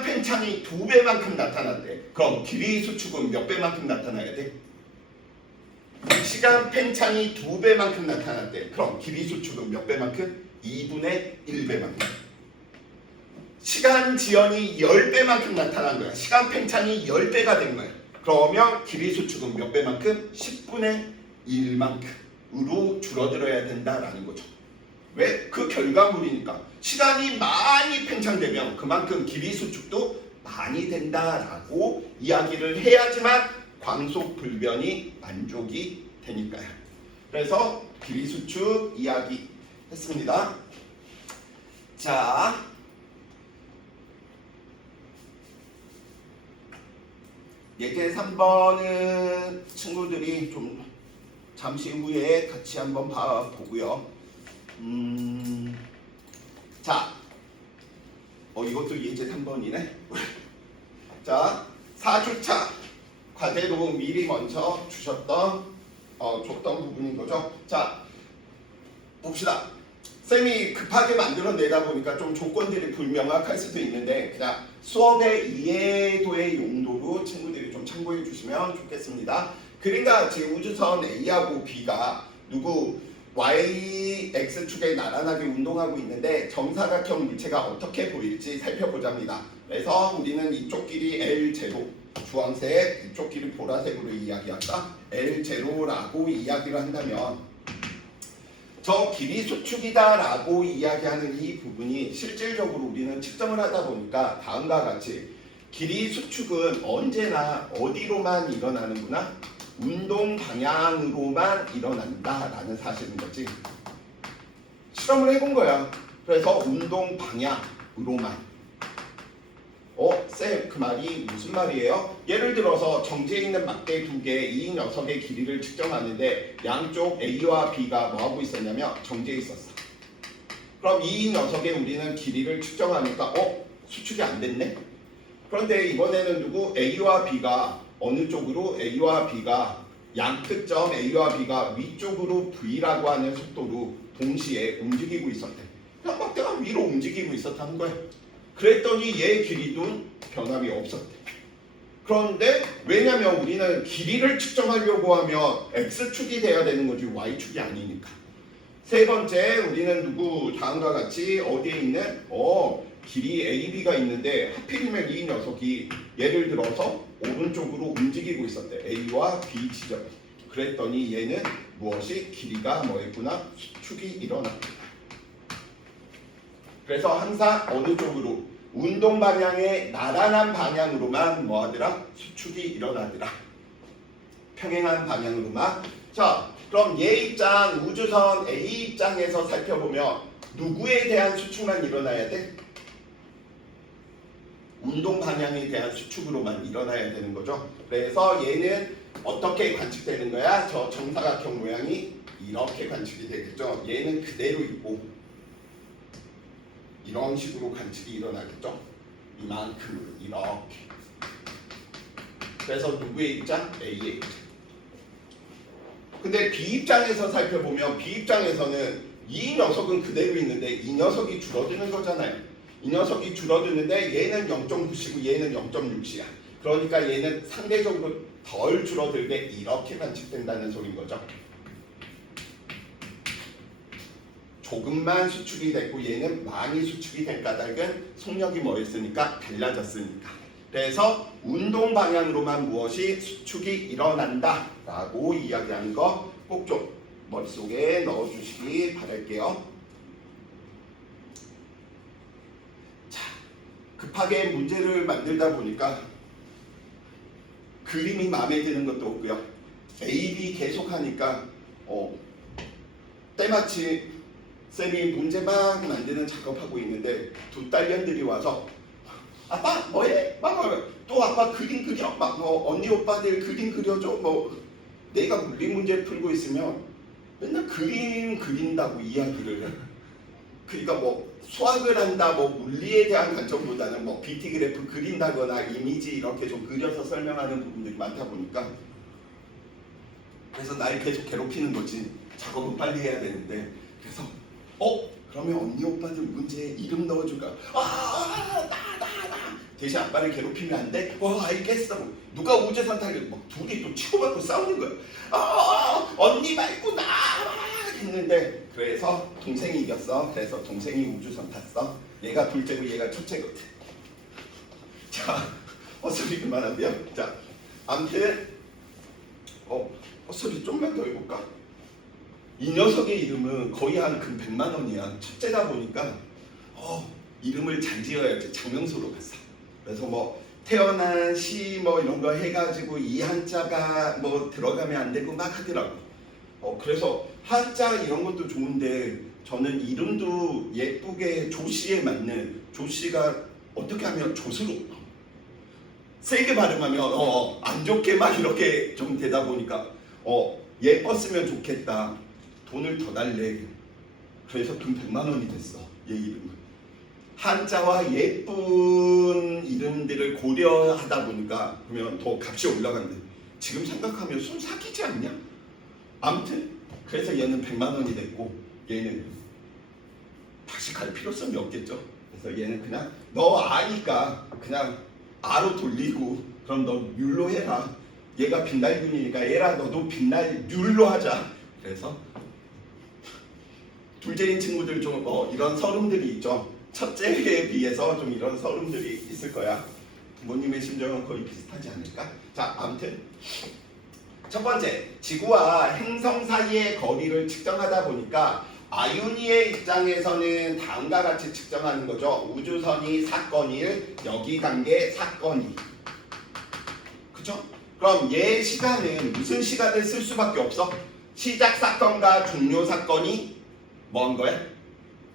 팽창이 2배만큼 나타났대. 그럼 길이 수축은 몇 배만큼 나타나야 돼? 시간 팽창이 2배만큼 나타났대. 그럼 길이 수축은 몇 배만큼? 2분의 1배만큼. 시간 지연이 10배만큼 나타난 거야. 시간 팽창이 10배가 된 거야. 그러면 길이 수축은 몇 배만큼? 10분의 1만큼으로 줄어들어야 된다라는 거죠. 왜? 그 결과물이니까. 시간이 많이 팽창되면 그만큼 길이 수축도 많이 된다라고 이야기를 해야지만 광속 불변이 만족이 되니까요. 그래서 길이 수축 이야기 했습니다. 자, 예제 3번은 친구들이 좀 잠시 후에 같이 한번 보고요. 자, 이것도 예제 3번이네. 자, 4주차 과제로 미리 먼저 줬던 부분인 거죠. 자, 봅시다. 쌤이 급하게 만들어내다 보니까 좀 조건들이 불명확할 수도 있는데 그냥 수업의 이해도의 용도로 친구들이 좀 참고해 주시면 좋겠습니다. 그림과 같이 우주선 A하고 B가 누구 y, x축에 나란하게 운동하고 있는데 정사각형 물체가 어떻게 보일지 살펴보자입니다. 그래서 우리는 이쪽 길이 L0, 주황색, 이쪽 길이 보라색으로 이야기할까? L0라고 이야기를 한다면 저 길이 수축이다 라고 이야기하는 이 부분이 실질적으로 우리는 측정을 하다 보니까 다음과 같이 길이 수축은 언제나 어디로만 일어나는구나? 운동 방향으로만 일어난다 라는 사실인 거지. 실험을 해본 거야. 그래서 운동 방향으로만. 쌤, 그 말이 무슨 말이에요? 예를 들어서 정지해 있는 막대 두 개, 이 녀석의 길이를 측정하는데 양쪽 A와 B가 뭐하고 있었냐면 정지해 있었어. 그럼 이 녀석의 우리는 길이를 측정하니까 수축이 안 됐네? 그런데 이번에는 누구? A와 B가 어느 쪽으로? A와 B가 양끝점 A와 B가 위쪽으로 V라고 하는 속도로 동시에 움직이고 있었대. 그냥 막대가 위로 움직이고 있었다는 거야. 그랬더니 얘 길이도 변함이 없었대. 그런데 왜냐면 우리는 길이를 측정하려고 하면 X축이 돼야 되는 거지 Y축이 아니니까. 세 번째 우리는 누구 다음과 같이 어디에 있는 길이 AB가 있는데 하필이면 이 녀석이 예를 들어서 오른쪽으로 움직이고 있었대. A와 B 지점. 그랬더니 얘는 무엇이 길이가 뭐였구나? 수축이 일어났다. 그래서 항상 어느 쪽으로 운동 방향의 나란한 방향으로만 뭐하더라? 수축이 일어나더라. 평행한 방향으로만. 자, 그럼 얘 입장 우주선 A 입장에서 살펴보면 누구에 대한 수축만 일어나야 돼? 운동 방향에 대한 수축으로만 일어나야 되는 거죠. 그래서 얘는 어떻게 관측되는 거야? 저 정사각형 모양이 이렇게 관측이 되겠죠. 얘는 그대로 있고 이런 식으로 관측이 일어나겠죠. 이만큼으로 이렇게. 그래서 누구의 입장? A의 입장. 근데 B 입장에서 살펴보면 B 입장에서는 이 녀석은 그대로 있는데 이 녀석이 줄어드는 거잖아요. 이 녀석이 줄어드는데 얘는 0.9씩이고 얘는 0.6이야. 그러니까 얘는 상대적으로 덜 줄어들게 이렇게 관측된다는 소린 거죠. 조금만 수축이 됐고 얘는 많이 수축이 된 까닭은 속력이 뭐였으니까 달라졌으니까. 그래서 운동 방향으로만 무엇이 수축이 일어난다 라고 이야기하는 거 꼭 좀 머릿속에 넣어주시기 바랄게요. 자, 급하게 문제를 만들다 보니까 그림이 마음에 드는 것도 없고요. A, B 계속 하니까 때마침 쌤이 문제 막 만드는 작업하고 있는데 두 딸년들이 와서 아빠 뭐해? 또 아빠 그림 그려? 언니 오빠들 그림 그려줘? 내가 물리 문제 풀고 있으면 맨날 그림 그린다고 이야기를 해. 그러니까 수학을 한다 물리에 대한 관점보다는 BT 그래프 그린다거나 이미지 이렇게 좀 그려서 설명하는 부분들이 많다 보니까 그래서 날 계속 괴롭히는 거지. 작업은 빨리 해야 되는데. 그래서 그러면 언니 오빠들 문제에 이름 넣어줄까? 나 대신 아빠를 괴롭히면 안 돼? 알겠어. 누가 우주선 타길 둘이 또 치고받고 싸우는 거야. 언니 말고 나 했는데 그래서 동생이 이겼어. 그래서 동생이 우주선 탔어. 얘가 둘째고 얘가 첫째거든. 자, 헛소리 그만하고요. 자, 아무튼 헛소리 좀만 더 해볼까? 이 녀석의 이름은 거의 한 근 100만 원이야. 첫째다 보니까 이름을 잘 지어야지. 장명소로 갔어. 그래서 태어난 시 이런 거 해가지고 이 한자가 들어가면 안 되고 막 하더라고. 그래서 한자 이런 것도 좋은데 저는 이름도 예쁘게 조씨에 맞는 조씨가 어떻게 하면 조수로 세게 발음하면 안 좋게 막 이렇게 좀 되다 보니까 예뻤으면 좋겠다. 돈을 더 달래. 그래서 돈 100만 원이 됐어. 얘 이름은. 한자와 예쁜 이름들을 고려하다 보니까 그러면 더 값이 올라간대. 지금 생각하면 좀 사기지 않냐? 아무튼 그래서 얘는 100만 원이 됐고 얘는 다시 갈 필요성이 없겠죠. 그래서 얘는 그냥 너 아니까 그냥 아로 돌리고 그럼 너 뮬로 해라. 얘가 빛날균이니까 얘라 너도 빛날 뮬로 하자. 그래서 둘째인 친구들 좀 이런 서름들이 있죠. 첫째에 비해서 좀 이런 서름들이 있을 거야. 부모님의 심정은 거의 비슷하지 않을까? 자, 아무튼 첫 번째, 지구와 행성 사이의 거리를 측정하다 보니까 아유니의 입장에서는 다음과 같이 측정하는 거죠. 우주선이 사건일, 여기 간 게 사건이. 그쵸? 그럼 얘 시간은 무슨 시간을 쓸 수밖에 없어? 시작 사건과 종료 사건이 뭐한 거야?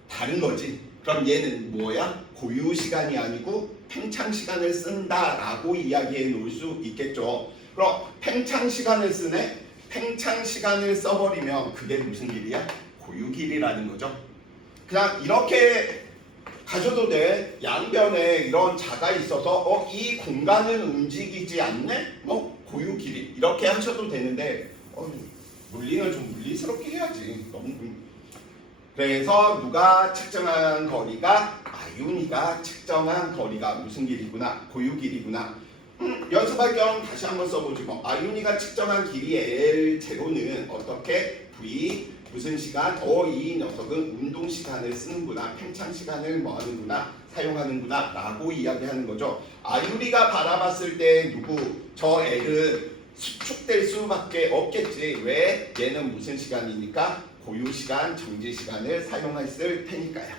다른 거지. 그럼 얘는 뭐야? 고유 시간이 아니고 팽창 시간을 쓴다라고 이야기해 놓을 수 있겠죠. 그럼 팽창 시간을 쓰네? 팽창 시간을 써버리면 그게 무슨 길이야? 고유 길이라는 거죠. 그냥 이렇게 가셔도 돼. 양변에 이런 자가 있어서 이 공간은 움직이지 않네? 고유 길이 이렇게 하셔도 되는데 물리는 좀 물리스럽게 해야지. 너무 그래서 누가 측정한 거리가 아유니가 측정한 거리가 무슨 길이구나? 고유 길이구나. 연습할 겸 다시 한번 써보지 뭐. 아유니가 측정한 길이의 L0는 어떻게 V 무슨 시간? 이 녀석은 운동 시간을 쓰는구나. 팽창 시간을 뭐 하는구나. 사용하는구나. 라고 이야기하는 거죠. 아유리가 바라봤을 때 저 L은 수축될 수밖에 없겠지. 왜? 얘는 무슨 시간이니까? 고유 시간, 정지 시간을 사용했을 테니까요.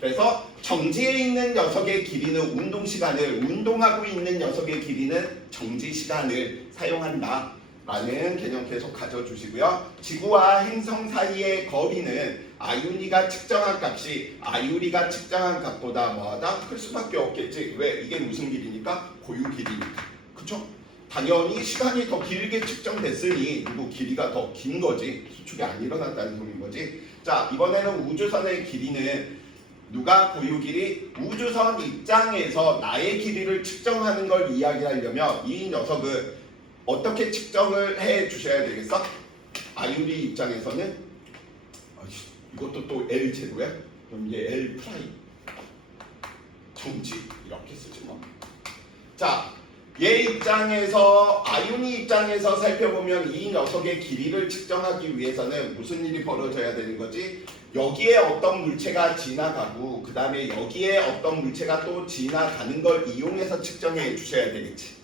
그래서 정지에 있는 녀석의 길이는 운동 시간을, 운동하고 있는 녀석의 길이는 정지 시간을 사용한다 라는 개념 계속 가져주시고요. 지구와 행성 사이의 거리는 아유니가 측정한 값이 아유리가 측정한 값보다 뭐하다? 클 수밖에 없겠지. 왜? 이게 무슨 길이니까? 고유 길이니까. 그쵸? 당연히 시간이 더 길게 측정됐으니 길이가 더 긴 거지. 수축이 안 일어났다는 소리인 거지. 자, 이번에는 우주선의 길이는 누가 고유 길이? 우주선 입장에서 나의 길이를 측정하는 걸 이야기하려면 이 녀석은 어떻게 측정을 해 주셔야 되겠어? 아유리 입장에서는 이것도 또 L 제로야? 그럼 얘 L 프라임 정지 이렇게 쓰지 뭐. 자, 얘 입장에서 아유니 입장에서 살펴보면 이 녀석의 길이를 측정하기 위해서는 무슨 일이 벌어져야 되는 거지? 여기에 어떤 물체가 지나가고 그 다음에 여기에 어떤 물체가 또 지나가는 걸 이용해서 측정해 주셔야 되겠지.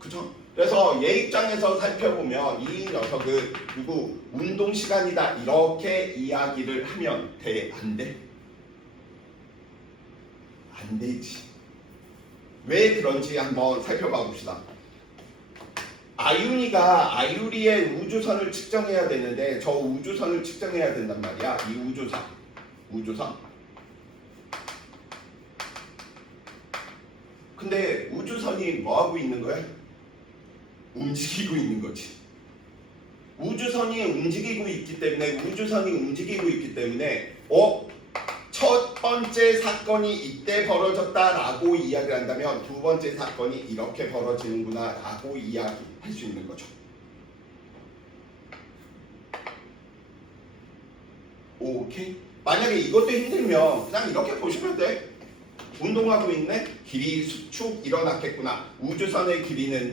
그죠? 그래서 얘 입장에서 살펴보면 이 녀석은 운동 시간이다 이렇게 이야기를 하면 돼? 안 돼? 안 되지. 왜 그런지 한번 살펴봐 봅시다. 아유니가 아유리의 우주선을 측정해야 되는데 저 우주선을 측정해야 된단 말이야. 이 우주선. 근데 우주선이 뭐 하고 있는 거야? 움직이고 있는 거지. 우주선이 움직이고 있기 때문에 첫 번째 사건이 이때 벌어졌다라고 이야기를 한다면 두 번째 사건이 이렇게 벌어지는구나 라고 이야기할 수 있는 거죠. 오케이? 만약에 이것도 힘들면 그냥 이렇게 보시면 돼. 운동하고 있네? 길이 수축 일어났겠구나. 우주선의 길이는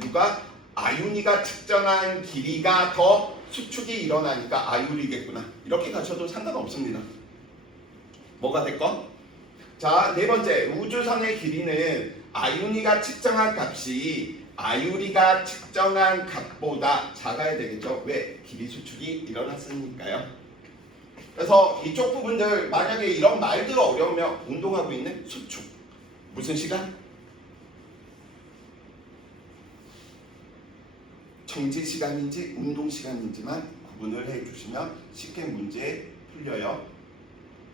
아유니가 측정한 길이가 더 수축이 일어나니까 아유리겠구나. 이렇게 가셔도 상관없습니다. 뭐가 됐건? 자, 네 번째, 우주선의 길이는 아유니가 측정한 값이 아유리가 측정한 값보다 작아야 되겠죠. 왜? 길이 수축이 일어났으니까요. 그래서 이쪽 부분들 만약에 이런 말들 어려우면 운동하고 있는 수축 무슨 시간? 정지 시간인지 운동 시간인지만 구분을 해주시면 쉽게 문제 풀려요.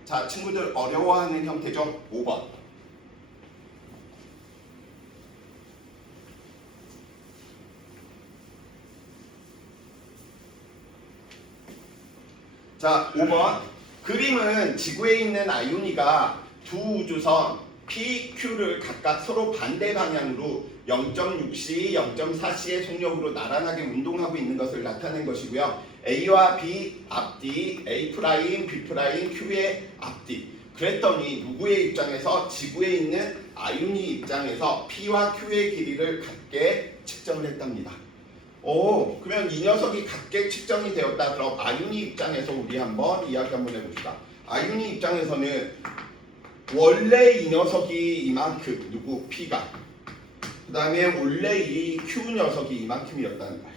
자, 친구들 어려워하는 형태죠. 5번. 자, 5번. 그림은 지구에 있는 아유니가 두 우주선 PQ를 각각 서로 반대 방향으로 0.6시, 0.4시의 속력으로 나란하게 운동하고 있는 것을 나타낸 것이고요. A와 B 앞뒤, A', B', Q의 앞뒤. 그랬더니 누구의 입장에서 지구에 있는 아유니 입장에서 P와 Q의 길이를 같게 측정을 했답니다. 그러면 이 녀석이 각각 측정이 되었다. 그럼 아윤이 입장에서 우리 한번 이야기 한번 해봅시다. 아윤이 입장에서는 원래 이 녀석이 이만큼 누구 P가 그 다음에 원래 이 Q 녀석이 이만큼이었다는 거야.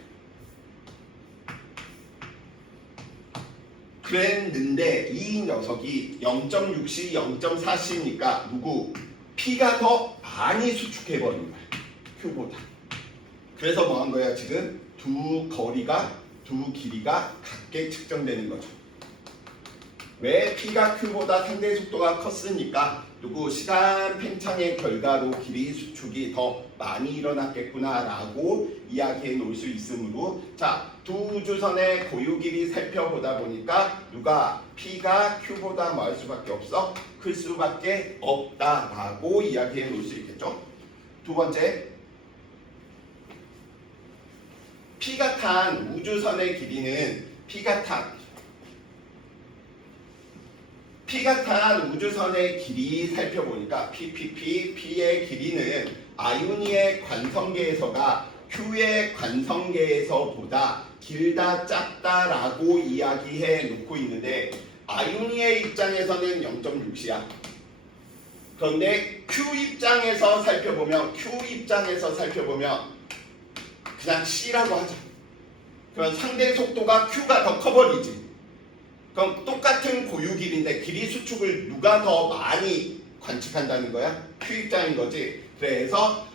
그랬는데 이 녀석이 0.6시 0.4시니까 누구 P가 더 많이 수축해버린 거야. Q보다. 그래서 뭐 한 거야 지금? 두 길이가 각각 측정되는 거죠. 왜? P가 Q보다 상대 속도가 컸으니까 누구 시간 팽창의 결과로 길이 수축이 더 많이 일어났겠구나 라고 이야기해 놓을 수 있으므로 자, 두 우주선의 고유 길이 살펴보다 보니까 누가 P가 Q보다 뭐 할 수밖에 없어? 클 수밖에 없다라고 이야기해 놓을 수 있겠죠. 두 번째, P가 탄 우주선의 길이는 P가 탄 우주선의 길이 살펴보니까 P의 길이는 아유니의 관성계에서가 Q의 관성계에서보다 길다 작다라고 이야기해 놓고 있는데 아유니의 입장에서는 0.6이야. 그런데 Q 입장에서 살펴보면 그냥 C라고 하자. 그럼 상대 속도가 Q가 더 커버리지. 그럼 똑같은 고유 길인데 길이 수축을 누가 더 많이 관측한다는 거야? Q 입장인 거지. 그래서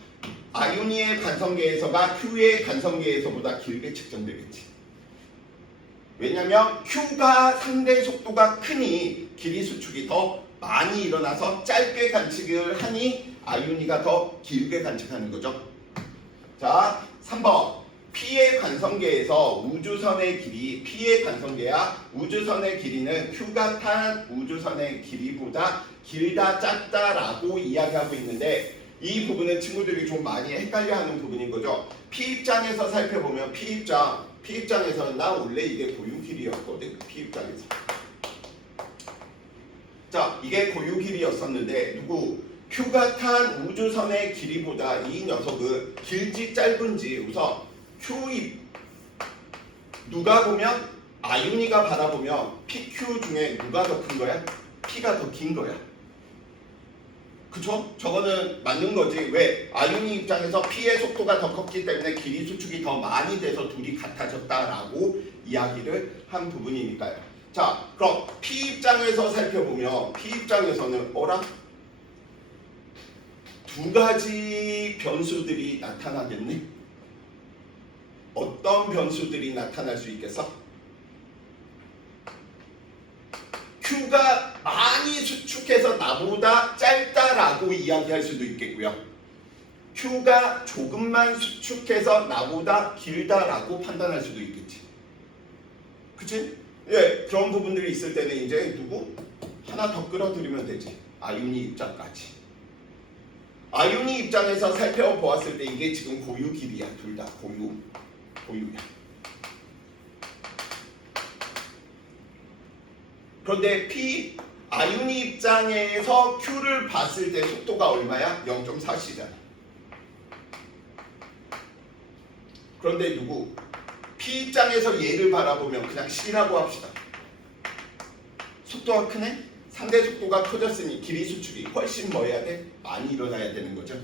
아유니의 관성계에서가 Q의 관성계에서보다 길게 측정되겠지. 왜냐면 Q가 상대 속도가 크니 길이 수축이 더 많이 일어나서 짧게 관측을 하니 아유니가 더 길게 관측하는 거죠. 자, 3번. P의 관성계에서 우주선의 길이 P의 관성계야. 우주선의 길이는 Q가 탄 우주선의 길이보다 길다 작다라고 이야기하고 있는데 이 부분은 친구들이 좀 많이 헷갈려하는 부분인 거죠. P 입장에서 살펴보면 P 입장에서는 나 원래 이게 고유 길이였거든. P 입장에서. 자, 이게 고유 길이였었는데 누구? Q가 탄 우주선의 길이보다 이 녀석은 길지 짧은지 우선 Q입 누가 보면 아유니가 바라보면 PQ 중에 누가 더 큰 거야? P가 더 긴 거야. 그쵸? 저거는 맞는 거지. 왜? 아유니 입장에서 P의 속도가 더 컸기 때문에 길이 수축이 더 많이 돼서 둘이 같아졌다라고 이야기를 한 부분이니까요. 자, 그럼 P 입장에서 살펴보면 P 입장에서는 두 가지 변수들이 나타나겠네. 어떤 변수들이 나타날 수 있겠어? Q가 많이 수축해서 나보다 짧다라고 이야기할 수도 있겠고요. Q가 조금만 수축해서 나보다 길다라고 판단할 수도 있겠지. 그치? 예, 그런 부분들이 있을 때는 이제 누구? 하나 더 끌어들이면 되지. 아유니 입장까지. 아유니 입장에서 살펴보았을 때 이게 지금 고유 길이야. 둘 다 고유야. 그런데 P 아유니 입장에서 Q를 봤을 때 속도가 얼마야? 0.4c잖아. 그런데 누구? P 입장에서 얘를 바라보면 그냥 C라고 합시다. 속도가 크네? 상대 속도가 커졌으니 길이 수축이 훨씬 뭐 해야 돼? 많이 일어나야 되는 거죠.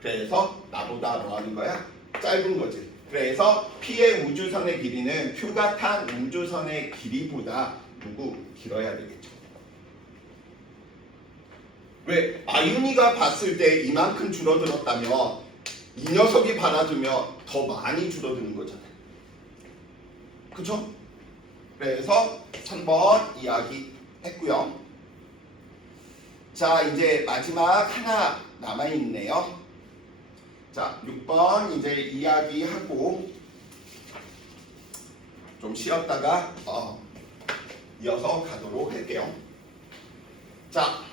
그래서 나보다 뭐 하는 거야? 짧은 거지. 그래서 P의 우주선의 길이는 Q가 탄 우주선의 길이보다 누구? 길어야 되겠죠. 왜? 아유니가 봤을 때 이만큼 줄어들었다면 이 녀석이 바라주면 더 많이 줄어드는 거잖아요. 그쵸? 그래서 3번 이야기 했고요. 자, 이제 마지막 하나 남아있네요. 자, 6번 이제 이야기하고 좀 쉬었다가 이어서 가도록 할게요. 자,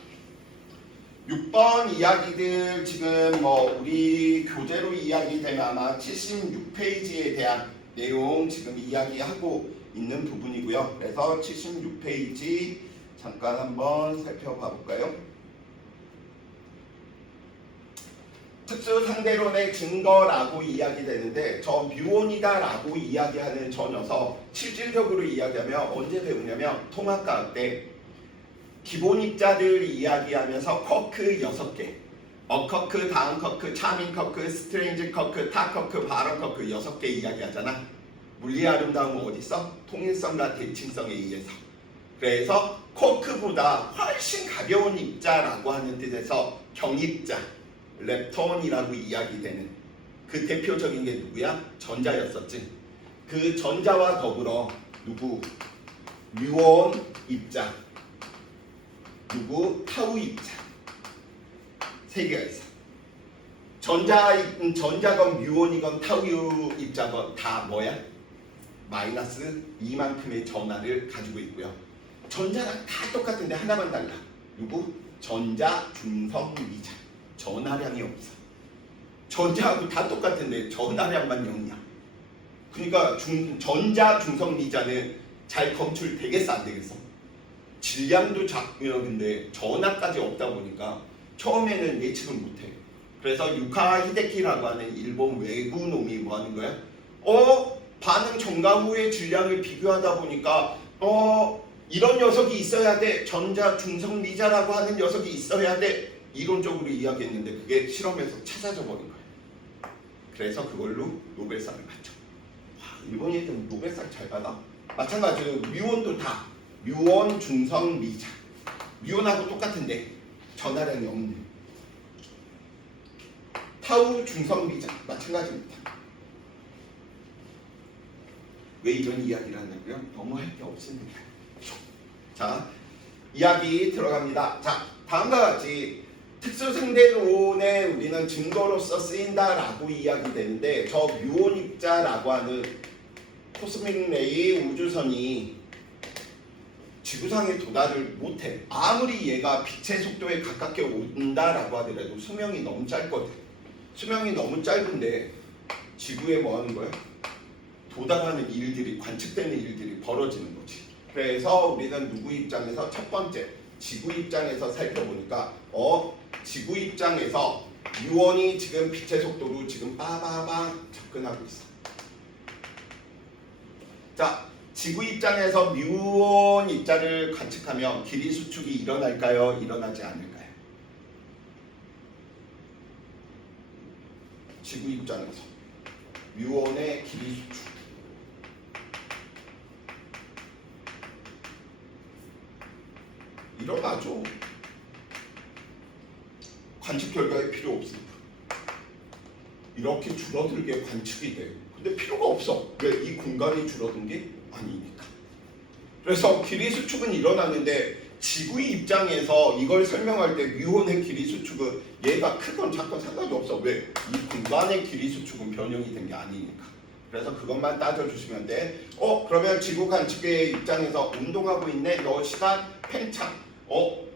6번 이야기들 지금 뭐 우리 교재로 이야기되면 아마 76페이지에 대한 내용 지금 이야기하고 있는 부분이고요. 그래서 76페이지 잠깐 한번 살펴봐 볼까요? 특수 상대론의 증거라고 이야기되는데 저 뮤온이다라고 이야기하는 저 녀석 실질적으로 이야기하면 언제 배우냐면 통합과학 때 기본 입자들 이야기하면서 커크 6개 어커크, 다운커크, 차밍커크, 스트레인지 커크, 타커크, 바런커크 6개 이야기하잖아. 물리의 아름다움은 어디 있어? 통일성과 대칭성에 의해서. 그래서 커크보다 훨씬 가벼운 입자라고 하는 뜻에서 경입자 렙톤이라고 이야기되는 그 대표적인 게 누구야? 전자였었지. 그 전자와 더불어 누구? 뮤온 입자, 누구? 타우 입자. 세 개가 있어. 전자건 뮤온이건 타우 입자건 다 뭐야? 마이너스 이만큼의 전하를 가지고 있고요. 전자랑 다 똑같은데 하나만 달라. 누구? 전자, 중성, 미자. 전하량이 없어. 전자하고 다 똑같은데 전하량만 0이야. 그러니까 전자, 중성, 미자는 잘 검출되겠어 안 되겠어? 질량도 작고요. 근데 전하까지 없다 보니까 처음에는 예측을 못해. 그래서 유카 히데키라고 하는 일본 외구 놈이 뭐 하는 거야? 반응 전가 후의 질량을 비교하다 보니까 이런 녀석이 있어야 돼. 전자, 중성, 미자라고 하는 녀석이 있어야 돼. 이론적으로 이야기했는데 그게 실험에서 찾아져 버린 거야. 그래서 그걸로 노벨상을 받죠. 와, 일본 애들 노벨상 잘 받아. 마찬가지로 뮤온도 다 뮤온, 중성, 미자. 뮤온하고 똑같은데 전하량이 없는. 타우, 중성, 미자 마찬가지입니다. 왜 이런 이야기를 하냐고요? 너무 할 게 없습니다. 자, 이야기 들어갑니다. 자, 다음과 같이 특수상대론에 우리는 증거로서 쓰인다라고 이야기되는데 저 뮤온 입자라고 하는 코스믹 레이 우주선이 지구상에 도달을 못해. 아무리 얘가 빛의 속도에 가깝게 온다라고 하더라도 수명이 너무 짧거든. 수명이 너무 짧은데 지구에 뭐 하는 거야? 도달하는 일들이, 관측되는 일들이 벌어지는 거지. 그래서 우리는 누구 입장에서 첫 번째 지구 입장에서 살펴보니까 지구 입장에서 뮤온이 지금 빛의 속도로 지금 빠바바 접근하고 있어. 자, 지구 입장에서 뮤온 입자를 관측하면 길이 수축이 일어날까요? 일어나지 않을까요? 지구 입장에서 뮤온의 길이 수축. 일어나죠. 관측 결과에 필요 없습니다. 이렇게 줄어들게 관측이 돼. 근데 필요가 없어. 왜? 이 공간이 줄어든 게 아니니까. 그래서 길이 수축은 일어나는데 지구의 입장에서 이걸 설명할 때 뮤온의 길이 수축은 얘가 크건 작건 상관이 없어. 왜? 이 공간의 길이 수축은 변형이 된 게 아니니까. 그래서 그것만 따져주시면 돼. 그러면 지구 관측의 입장에서 운동하고 있네. 너 시간 팽창.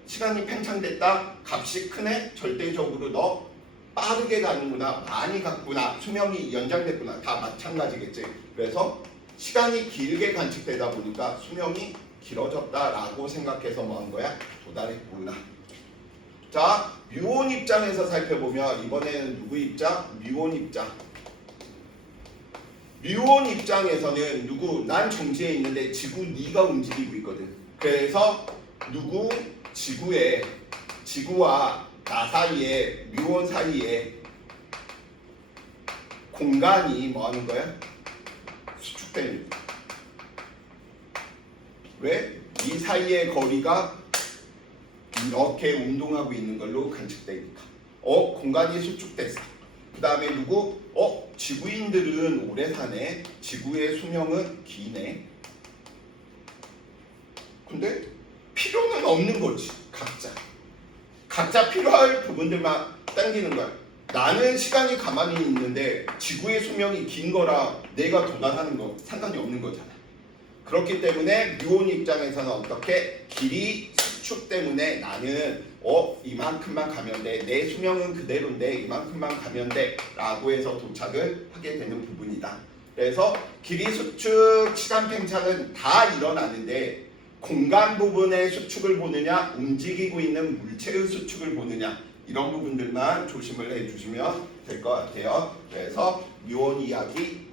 시간이 팽창됐다. 값이 크네. 절대적으로 너 빠르게 가는구나. 많이 갔구나. 수명이 연장됐구나. 다 마찬가지겠지. 그래서 시간이 길게 관측되다 보니까 수명이 길어졌다라고 생각해서 뭐 한 거야? 도달했구나. 자, 뮤온 입장에서 살펴보면 이번에는 누구 입장? 뮤온 입장. 뮤온 입장에서는 누구? 난 정지에 있는데 지구 네가 움직이고 있거든. 그래서 누구? 지구와 나 사이에 뮤온 사이에 공간이 뭐 하는 거야? 수축됩니다. 왜? 이 사이의 거리가 이렇게 운동하고 있는 걸로 관측되니까. 공간이 수축됐어. 그 다음에 누구? 지구인들은 오래 사네. 지구의 수명은 기네. 근데 필요는 없는 거지. 각자 필요할 부분들만 당기는 거야. 나는 시간이 가만히 있는데 지구의 수명이 긴 거라 내가 도달하는 거 상관이 없는 거잖아. 그렇기 때문에 뮤온 입장에서는 어떻게? 길이 수축 때문에 나는 이만큼만 가면 돼. 내 수명은 그대로인데 이만큼만 가면 돼 라고 해서 도착을 하게 되는 부분이다. 그래서 길이 수축, 시간 팽창은 다 일어나는데 공간 부분의 수축을 보느냐, 움직이고 있는 물체의 수축을 보느냐, 이런 부분들만 조심을 해주시면 될 것 같아요. 그래서 묘원 이야기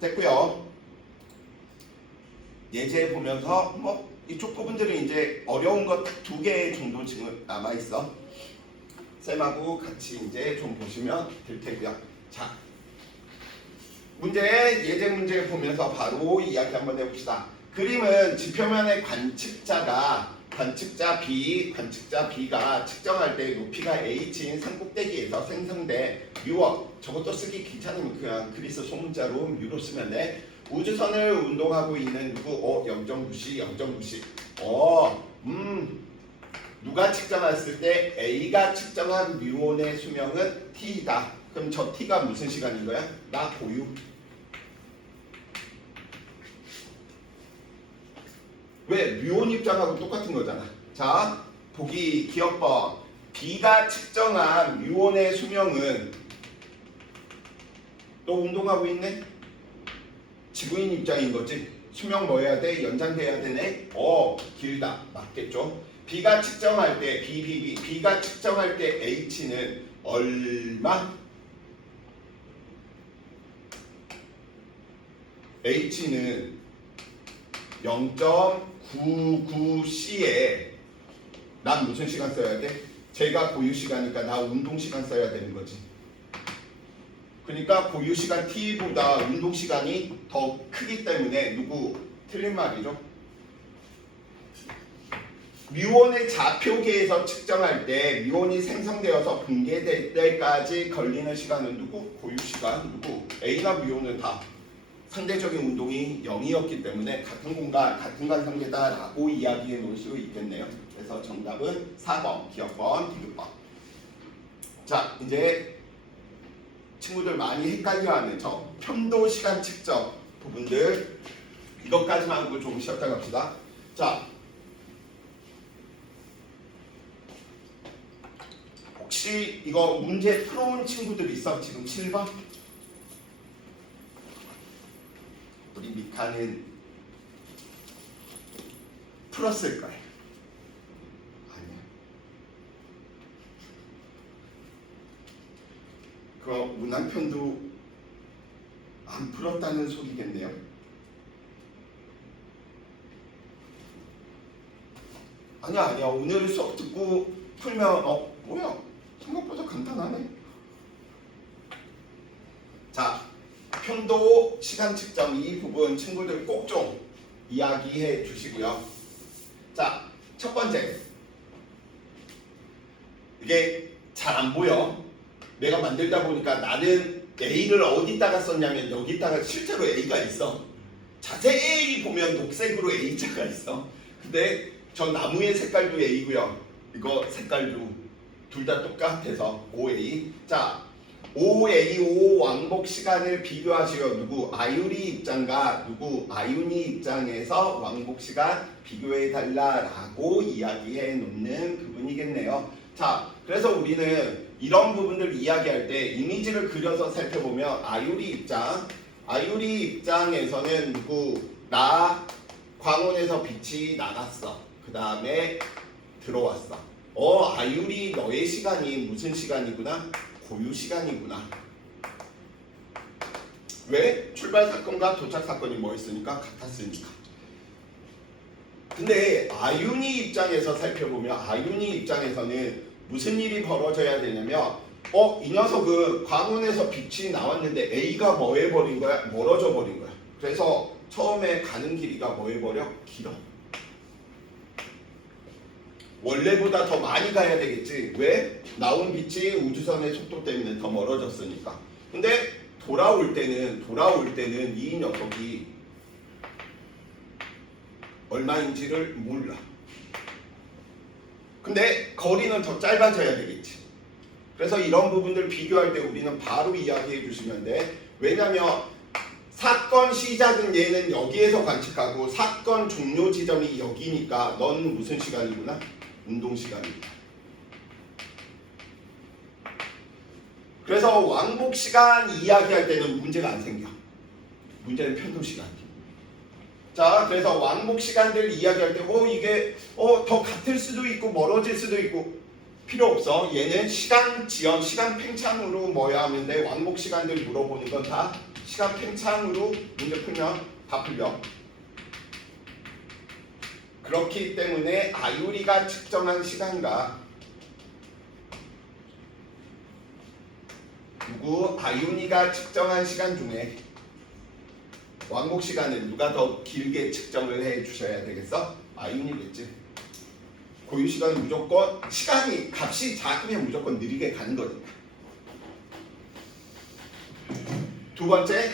됐고요. 예제 보면서 뭐 이쪽 부분들은 이제 어려운 거 딱 2개 정도 지금 남아 있어. 쌤하고 같이 이제 좀 보시면 될 테고요. 자, 문제 예제 문제 보면서 바로 이야기 한번 해봅시다. 그림은 지표면의 관측자 B가 측정할 때 높이가 H인 산꼭대기에서 생성된 뮤어, 저것도 쓰기 귀찮으면 그냥 그리스 소문자로 뮤로 쓰면 돼. 우주선을 운동하고 있는 누구? 0.9c, 0.9c. 누가 측정했을 때 A가 측정한 뮤온의 수명은 T이다. 그럼 저 T가 무슨 시간인 거야? 나 고유. 왜? 뮤온 입장하고 똑같은 거잖아. 자, 보기 기억번. B가 측정한 뮤온의 수명은 또 운동하고 있네? 지구인 입장인 거지. 수명 뭐 해야 돼? 연장돼야 되네? 길다. 맞겠죠? B가 측정할 때 B가 측정할 때 H는 얼마? H는 0.99C에 난 무슨 시간 써야 돼? 제가 고유 시간이니까 나 운동 시간 써야 되는 거지. 그러니까 고유 시간 T보다 운동 시간이 더 크기 때문에 누구? 틀린 말이죠. 뮤온의 좌표계에서 측정할 때 뮤온이 생성되어서 붕괴될 때까지 걸리는 시간은 누구? 고유 시간 누구? A나 뮤온은 다 상대적인 운동이 0이었기 때문에 같은 공간, 같은 관상계다라고 이야기해 놓을 수 있겠네요. 그래서 정답은 4번, 기억번, 디귿번. 자, 이제 친구들 많이 헷갈려하는 저 편도 시간 측정 부분들 이것까지만 하고 좀 쉬었다 갑시다. 자, 혹시 이거 문제 풀어온 친구들 있어? 지금 7번? 우리 미카는 풀었을 거야. 아니야. 그거 문항편도 안 풀었다는 소리겠네요. 아니야. 오늘 수업 듣고 풀면 뭐야? 생각보다 간단하네. 자, 편도 시간 측정 이 부분 친구들 꼭 좀 이야기해 주시고요. 자, 첫 번째. 이게 잘 안 보여. 내가 만들다 보니까 나는 A를 어디다가 썼냐면 여기다가 실제로 A가 있어. 자세히 보면 녹색으로 A자가 있어. 근데 저 나무의 색깔도 A고요. 이거 색깔도 둘 다 똑같아서 OA. 자, OA5 왕복 시간을 비교하시어 누구? 아유리 입장과 누구? 아윤이 입장에서 왕복 시간 비교해 달라라고 이야기해 놓는 부분이겠네요. 자, 그래서 우리는 이런 부분들 이야기할 때 이미지를 그려서 살펴보면 아유리 입장에서는 누구? 나 광원에서 빛이 나갔어. 그 다음에 들어왔어. 아유리 너의 시간이 무슨 시간이구나? 고유 시간이구나. 왜? 출발 사건과 도착 사건이 뭐 있으니까? 같았으니까. 근데 아윤이 입장에서 살펴보면 아윤이 입장에서는 무슨 일이 벌어져야 되냐면 이 녀석은 광원에서 빛이 나왔는데 A가 뭐 해버린 거야? 멀어져 버린 거야. 그래서 처음에 가는 길이가 뭐 해버려? 길어. 원래보다 더 많이 가야 되겠지. 왜? 나온 빛이 우주선의 속도 때문에 더 멀어졌으니까. 근데 돌아올 때는 이 녀석이 얼마인지를 몰라. 근데 거리는 더 짧아져야 되겠지. 그래서 이런 부분들 비교할 때 우리는 바로 이야기해 주시면 돼. 왜냐면 사건 시작은 얘는 여기에서 관측하고 사건 종료 지점이 여기니까 넌 무슨 시간이구나? 운동 시간입니다. 그래서 왕복 시간 이야기할 때는 문제가 안 생겨. 문제는 편도 시간. 자, 그래서 왕복 시간들 이야기할 때 이게 더 같을 수도 있고 멀어질 수도 있고 필요 없어. 얘는 시간 지연, 시간 팽창으로 뭐야 하면 돼. 왕복 시간들 물어보는 건 다 시간 팽창으로 문제 풀면 다 풀려. 그렇기 때문에 아유리가 측정한 시간과 아유니가 측정한 시간 중에 왕복 시간을 누가 더 길게 측정을 해 주셔야 되겠어? 아유니겠지. 고유 시간은 무조건 시간이 값이 작으면 무조건 느리게 가는 거니까. 두 번째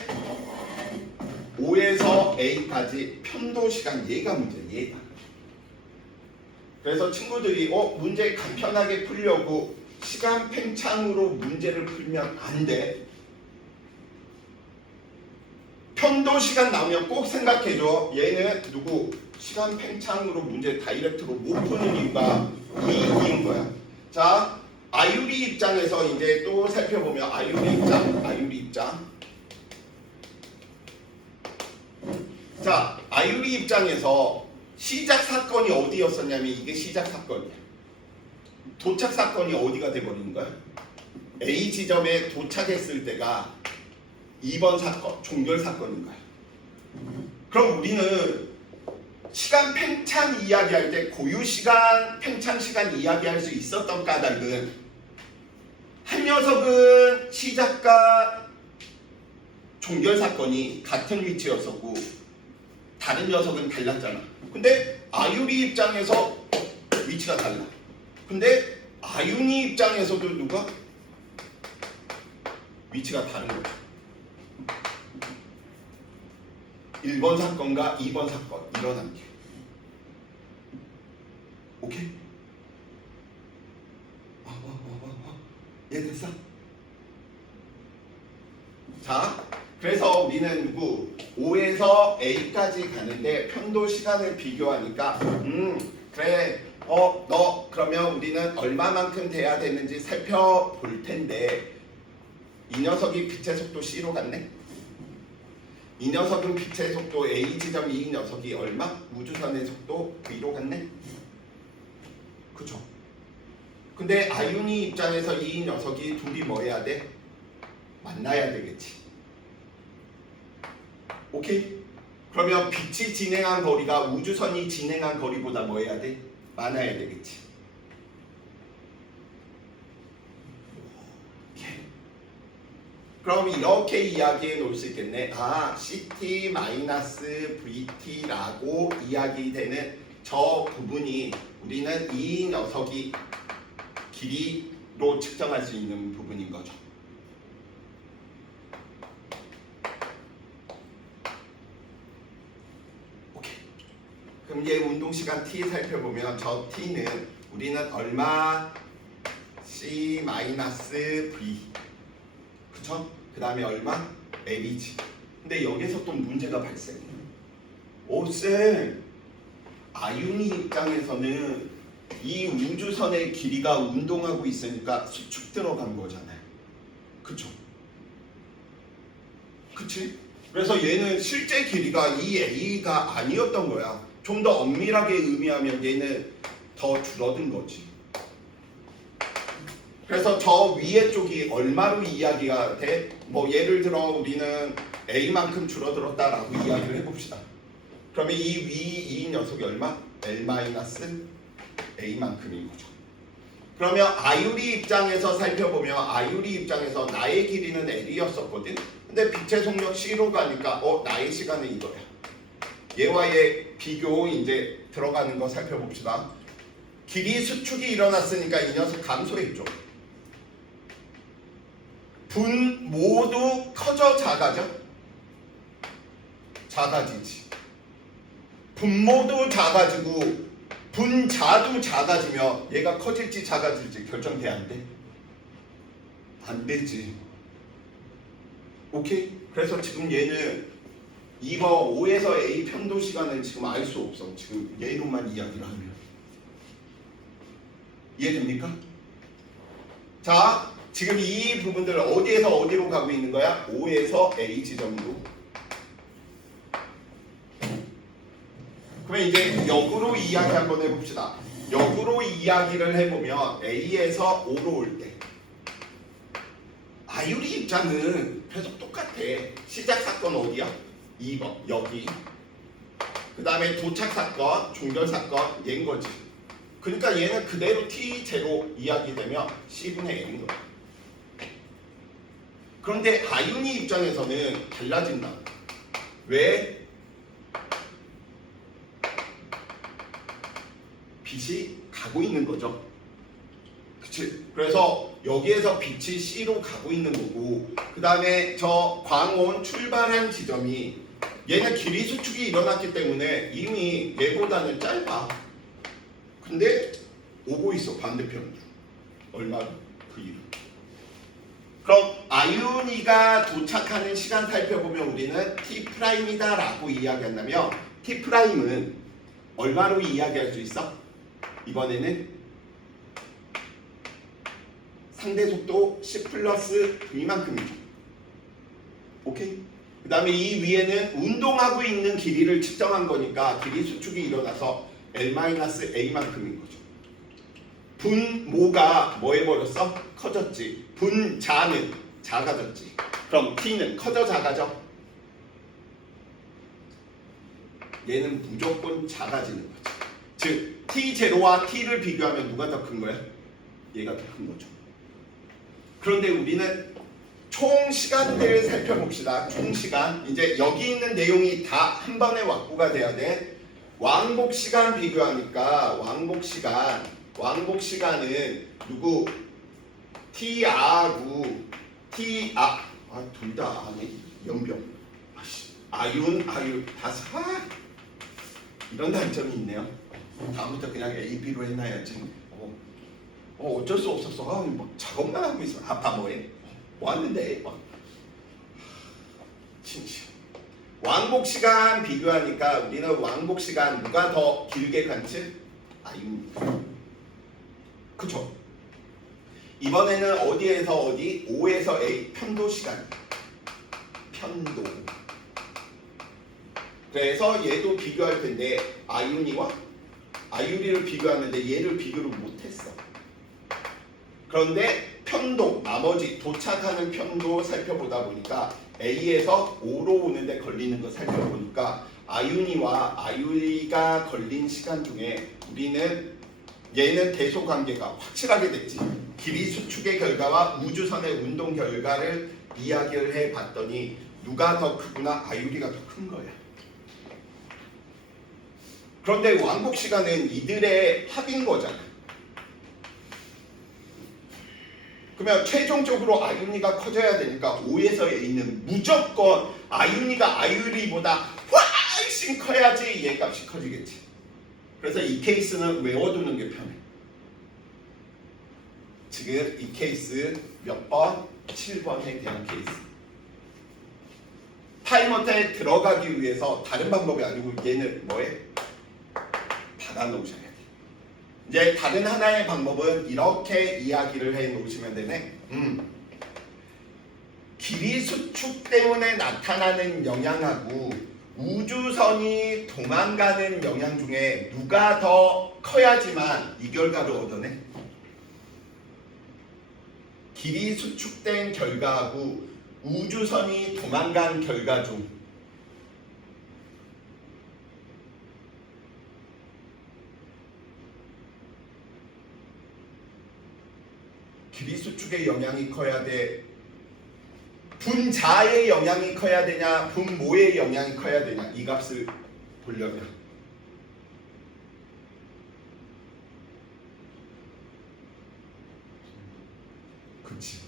5에서 A까지 편도 시간 얘가 문제야. 얘가. 그래서 친구들이 문제 간편하게 풀려고 시간 팽창으로 문제를 풀면 안 돼. 편도 시간 나오면 꼭 생각해줘. 얘는 누구? 시간 팽창으로 문제 다이렉트로 못 푸는 이유가 이유인 거야. 자, 아유리 입장에서 이제 또 살펴보면 아유리 입장. 자, 아유리 입장에서 시작 사건이 어디였었냐면 이게 시작 사건이야. 도착 사건이 어디가 돼버리는 거야? A 지점에 도착했을 때가 2번 사건, 종결 사건인 거야. 그럼 우리는 시간 팽창 이야기할 때 고유 시간, 팽창 시간 이야기할 수 있었던 까닭은 한 녀석은 시작과 종결 사건이 같은 위치였었고 다른 녀석은 달랐잖아. 근데 아유리 입장에서 위치가 달라. 근데 아유니 입장에서도 누가? 위치가 다른 거야. 1번 사건과 2번 사건 일어난 게. 오케이? 얘 됐어? 자, 그래서 우리는 누구? 5에서 A까지 가는데 편도 시간을 비교하니까 그래 너 그러면 우리는 얼마만큼 돼야 되는지 살펴볼 텐데 이 녀석이 빛의 속도 C로 갔네? 이 녀석은 빛의 속도 A 지점 이 녀석이 얼마? 우주선의 속도 V로 갔네? 그쵸? 근데 아유니 입장에서 이 녀석이 둘이 뭐 해야 돼? 만나야 되겠지. 오케이? 그러면 빛이 진행한 거리가 우주선이 진행한 거리보다 뭐 해야 돼? 많아야 되겠지. 오케이. 그럼 이렇게 이야기해 놓을 수 있겠네. CT-VT라고 이야기되는 저 부분이 우리는 이 녀석이 길이로 측정할 수 있는 부분인 거죠. 오케이. 그럼 얘 운동 시간 T 살펴보면 저 T는 우리는 얼마? C-V. 그쵸? 그 다음에 얼마? L이지. 근데 여기서 또 문제가 발생해. 쌤, 아유니 입장에서는 이 우주선의 길이가 운동하고 있으니까 수축 들어간 거잖아요. 그쵸? 그치? 그래서 얘는 실제 길이가 이 A가 아니었던 거야. 좀 더 엄밀하게 의미하면 얘는 더 줄어든 거지. 그래서 저 위에 쪽이 얼마로 이야기가 돼? 뭐 예를 들어 우리는 A만큼 줄어들었다라고 이야기를 해봅시다. 그러면 이 녀석이 얼마? L-A만큼인 거죠. 그러면 아유리 입장에서 살펴보면 아유리 입장에서 나의 길이는 L이었었거든. 근데 빛의 속력 C로 가니까 나의 시간은 이거야. 얘와의 비교 이제 들어가는 거 살펴봅시다. 길이 수축이 일어났으니까 이 녀석 감소했죠. 분 모두 커져 작아져? 작아지지. 분모도 작아지고 분자도 작아지며 얘가 커질지 작아질지 결정돼 안 돼? 안 되지. 오케이? 그래서 지금 얘는 이거 5에서 A 편도 시간을 지금 알 수 없어. 지금 얘로만 이야기를 하면. 이해됩니까? 자, 지금 이 부분들 어디에서 어디로 가고 있는 거야? 5에서 A 지점으로. 그러면 이제 역으로 이야기 한번 해봅시다. 역으로 이야기를 해보면 A에서 O로 올 때 아유리 입장은 계속 똑같아. 시작 사건 어디야? 2번 여기. 그 다음에 도착 사건, 종결 사건 얘인 거지. 그러니까 얘는 그대로 T0 이야기되면 C분의 N인 거야. 그런데 아윤이 입장에서는 달라진다. 왜? 빛이 가고 있는 거죠. 그치? 그래서 여기에서 빛이 C로 가고 있는 거고, 그 다음에 저 광원 출발한 지점이 얘는 길이 수축이 일어났기 때문에 이미 얘보다는 짧아. 근데 오고 있어 반대편으로. 얼마로? V로. 그럼 아윤이가 도착하는 시간 살펴보면 우리는 T'이다 라고 이야기한다면 T'은 얼마로 이야기할 수 있어? 이번에는 상대 속도 10 플러스 V만큼이죠. 오케이? 그 다음에 이 위에는 운동하고 있는 길이를 측정한 거니까 길이 수축이 일어나서 L-A만큼인 거죠. 분모가 뭐 해버렸어? 커졌지. 분자는 작아졌지. 그럼 T는 커져 작아져? 얘는 무조건 작아지는 거지. 즉 T0와 T를 비교하면 누가 더 큰 거야? 얘가 더 큰 거죠. 그런데 우리는 총 시간대를 살펴봅시다. 총 시간. 이제 여기 있는 내용이 다 한 번에 확보가 돼야 돼. 왕복 시간 비교하니까 왕복 시간은 누구? T하고 둘 다 아니 연병. 아윤 다 이런 단점이 있네요. 다음부터 그냥 A, B로 해놔야지. 어쩔 수 없었어. 뭐 작업만 하고 있어. 아빠 뭐해? 뭐 하는데? 진심. 왕복 시간 비교하니까 우리는 왕복 시간 누가 더 길게 간지? 아윤입니다. 그쵸? 이번에는 어디에서 어디? O에서 A 편도 시간. 편도. 그래서 얘도 비교할 텐데 아유리를 비교하는데 얘를 비교를 못했어. 그런데 편도, 나머지 도착하는 편도 살펴보다 보니까 A에서 O로 오는데 걸리는 거 살펴보니까 아윤이와 아유리가 걸린 시간 중에 얘는 대소 관계가 확실하게 됐지. 길이 수축의 결과와 우주선의 운동 결과를 이야기를 해봤더니 누가 더 크구나? 아유리가 더 큰 거야. 그런데 왕복 시간은 이들의 합인 거잖아. 그러면 최종적으로 아윤이가 커져야 되니까 O에서 A는 무조건 아윤이가 아유리보다 훨씬 커야지 얘 값이 커지겠지. 그래서 이 케이스는 외워두는 게 편해. 지금 이 케이스 몇 번? 7번에 대한 케이스. 타이머에 들어가기 위해서 다른 방법이 아니고 얘는 뭐해? 받아놓으셔야 돼. 이제 다른 하나의 방법은 이렇게 이야기를 해 놓으시면 되네. 길이 수축 때문에 나타나는 영향하고 우주선이 도망가는 영향 중에 누가 더 커야지만 이 결과를 얻어내? 길이 수축된 결과하고 우주선이 도망간 결과 중 길이 수축의 영향이 커야 돼? 분자의 영향이 커야 되냐? 분모의 영향이 커야 되냐? 이 값을 보려면 그치.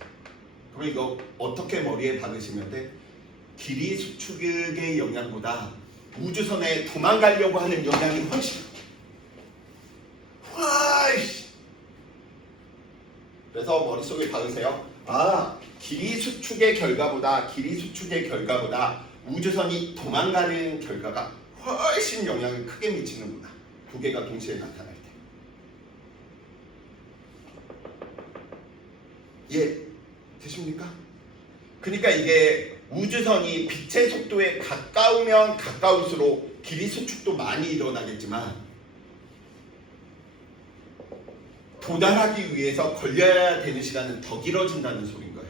그럼 이거 어떻게 머리에 박으시면 돼? 길이 수축의 영향보다 우주선에 도망가려고 하는 영향이 훨씬 그래서 머릿속에 박으세요. 길이 수축의 결과보다 우주선이 도망가는 결과가 훨씬 영향을 크게 미치는구나. 두 개가 동시에 나타날 때. 예, 되십니까? 그러니까 이게 우주선이 빛의 속도에 가까우면 가까울수록 길이 수축도 많이 일어나겠지만 도달하기 위해서 걸려야 되는 시간은 더 길어진다는 소린 거예요.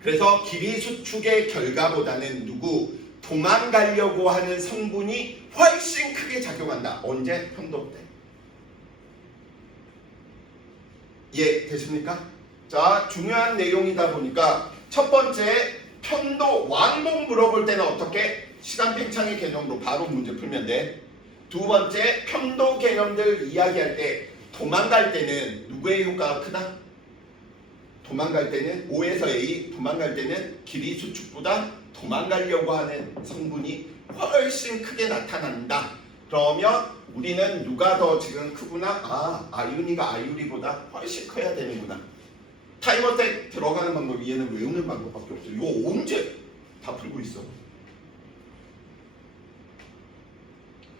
그래서 길이 수축의 결과보다는 도망가려고 하는 성분이 훨씬 크게 작용한다. 언제? 편도 때. 이해되십니까? 자, 중요한 내용이다 보니까 첫 번째 편도 왕복 물어볼 때는 어떻게? 시간 팽창의 개념으로 바로 문제 풀면 돼. 두 번째 편도 개념들 이야기할 때 도망갈 때는 누구의 효과가 크다? 도망갈 때는 O에서 A, 도망갈 때는 길이 수축보다 도망가려고 하는 성분이 훨씬 크게 나타난다. 그러면 우리는 누가 더 지금 크구나? 아, 아윤이가 아유리보다 훨씬 커야 되는구나. 타임어택 들어가는 방법이 얘는 외우는 방법밖에 없어. 이거 언제 다 풀고 있어?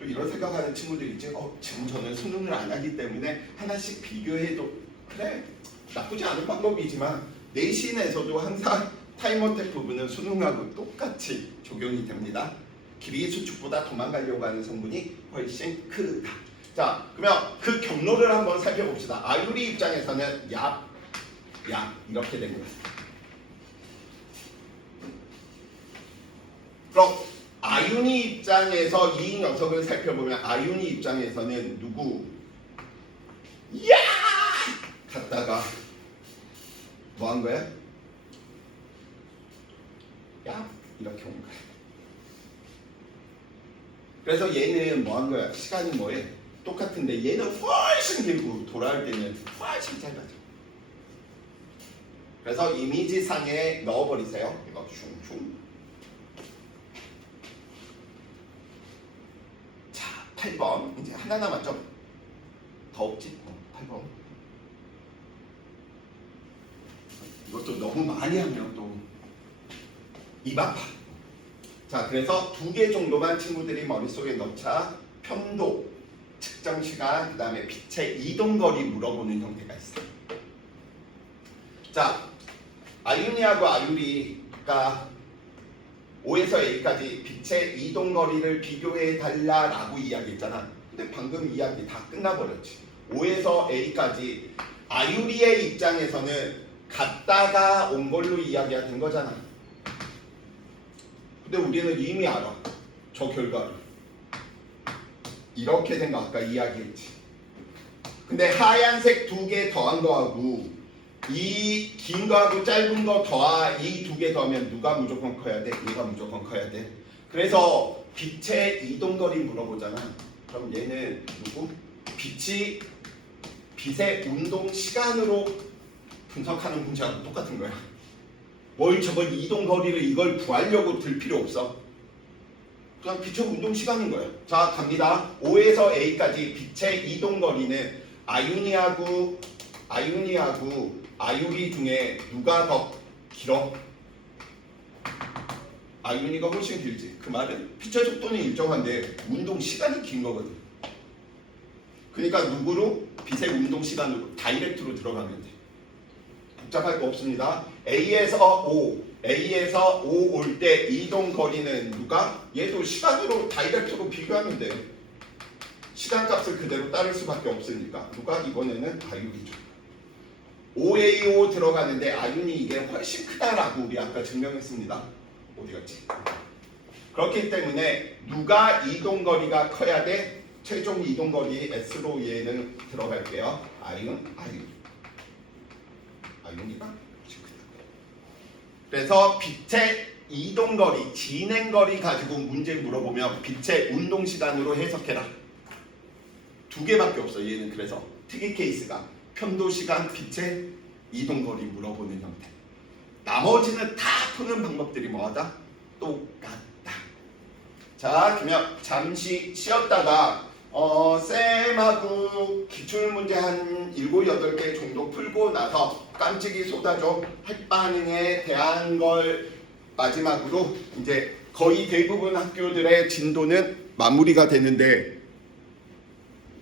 또 이런 생각하는 친구들 있지? 지금 저는 수능을 안 하기 때문에 하나씩 비교해도 그래, 나쁘지 않은 방법이지만 내신에서도 항상 타임어택 부분은 수능하고 똑같이 적용이 됩니다. 길이 수축보다 도망가려고 하는 성분이 훨씬 크다. 자, 그러면 그 경로를 한번 살펴봅시다. 아유리 입장에서는 야 이렇게 된 거야. 그럼 아윤이 입장에서 이 녀석을 살펴보면 아윤이 입장에서는 누구? 야! 갔다가 뭐 한 거야? 야! 이렇게 온 거야. 그래서 얘는 뭐 한 거야? 시간이 뭐해? 똑같은데 얘는 훨씬 길고 돌아올 때는 훨씬 짧아져. 그래서 이미지상에 넣어버리세요. 이거 슝슝. 자, 8번. 이제 하나 남았죠? 더 없지? 8번. 이것도 너무 많이 하면 또 입 아파. 자, 그래서 2개 정도만 친구들이 머릿속에 넣자. 편도, 측정 시간, 그 다음에 빛의 이동거리 물어보는 형태가 있어요. 자, 아윤이하고 아유리가 O에서 A까지 빛의 이동거리를 비교해 달라라고 이야기했잖아. 근데 방금 이야기 다 끝나버렸지. O에서 A까지 아유리의 입장에서는 갔다가 온 걸로 이야기가 된 거잖아. 근데 우리는 이미 알아. 저 결과를. 이렇게 된 거 아까 이야기했지. 근데 하얀색 2개 더한 거하고 이 긴 거하고 짧은 거 이 2개 더하면 누가 무조건 커야 돼? 얘가 무조건 커야 돼. 그래서 빛의 이동거리 물어보잖아. 그럼 얘는 누구? 빛의 운동 시간으로 분석하는 문제하고 똑같은 거야. 뭘 저걸 이동거리를 이걸 구하려고 들 필요 없어. 그냥 빛의 운동 시간인 거야. 자, 갑니다. O에서 A까지 빛의 이동거리는 아윤이하고 아유리 중에 누가 더 길어? 아윤이가 훨씬 길지. 그 말은 빛의 속도는 일정한데 운동 시간이 긴 거거든. 그러니까 누구로? 빛의 운동 시간으로 다이렉트로 들어가면 돼. 복잡할 거 없습니다. A에서 O 올 때 이동 거리는 누가? 얘도 시간으로 다이렉트로 비교하면 돼. 시간값을 그대로 따를 수밖에 없으니까 누가? 이번에는 아유리죠. OAO 들어가는데 아윤이 이게 훨씬 크다라고 우리 아까 증명했습니다. 어디 갔지? 그렇기 때문에 누가 이동거리가 커야 돼? 최종 이동거리 S로 얘는 들어갈게요. 아윤이가 훨씬 크다. 그래서 빛의 이동거리, 진행거리 가지고 문제 물어보면 빛의 운동시간으로 해석해라. 2개밖에 없어 얘는. 그래서 특이 케이스가 편도시간, 빛의 이동거리 물어보는 형태. 나머지는 다 푸는 방법들이 뭐하다? 똑같다. 자, 그러면 잠시 쉬었다가 쌤하고 기출문제 한 7, 8개 정도 풀고 나서 깜찍이 쏟아져 핵반응에 대한 걸 마지막으로 이제 거의 대부분 학교들의 진도는 마무리가 되는데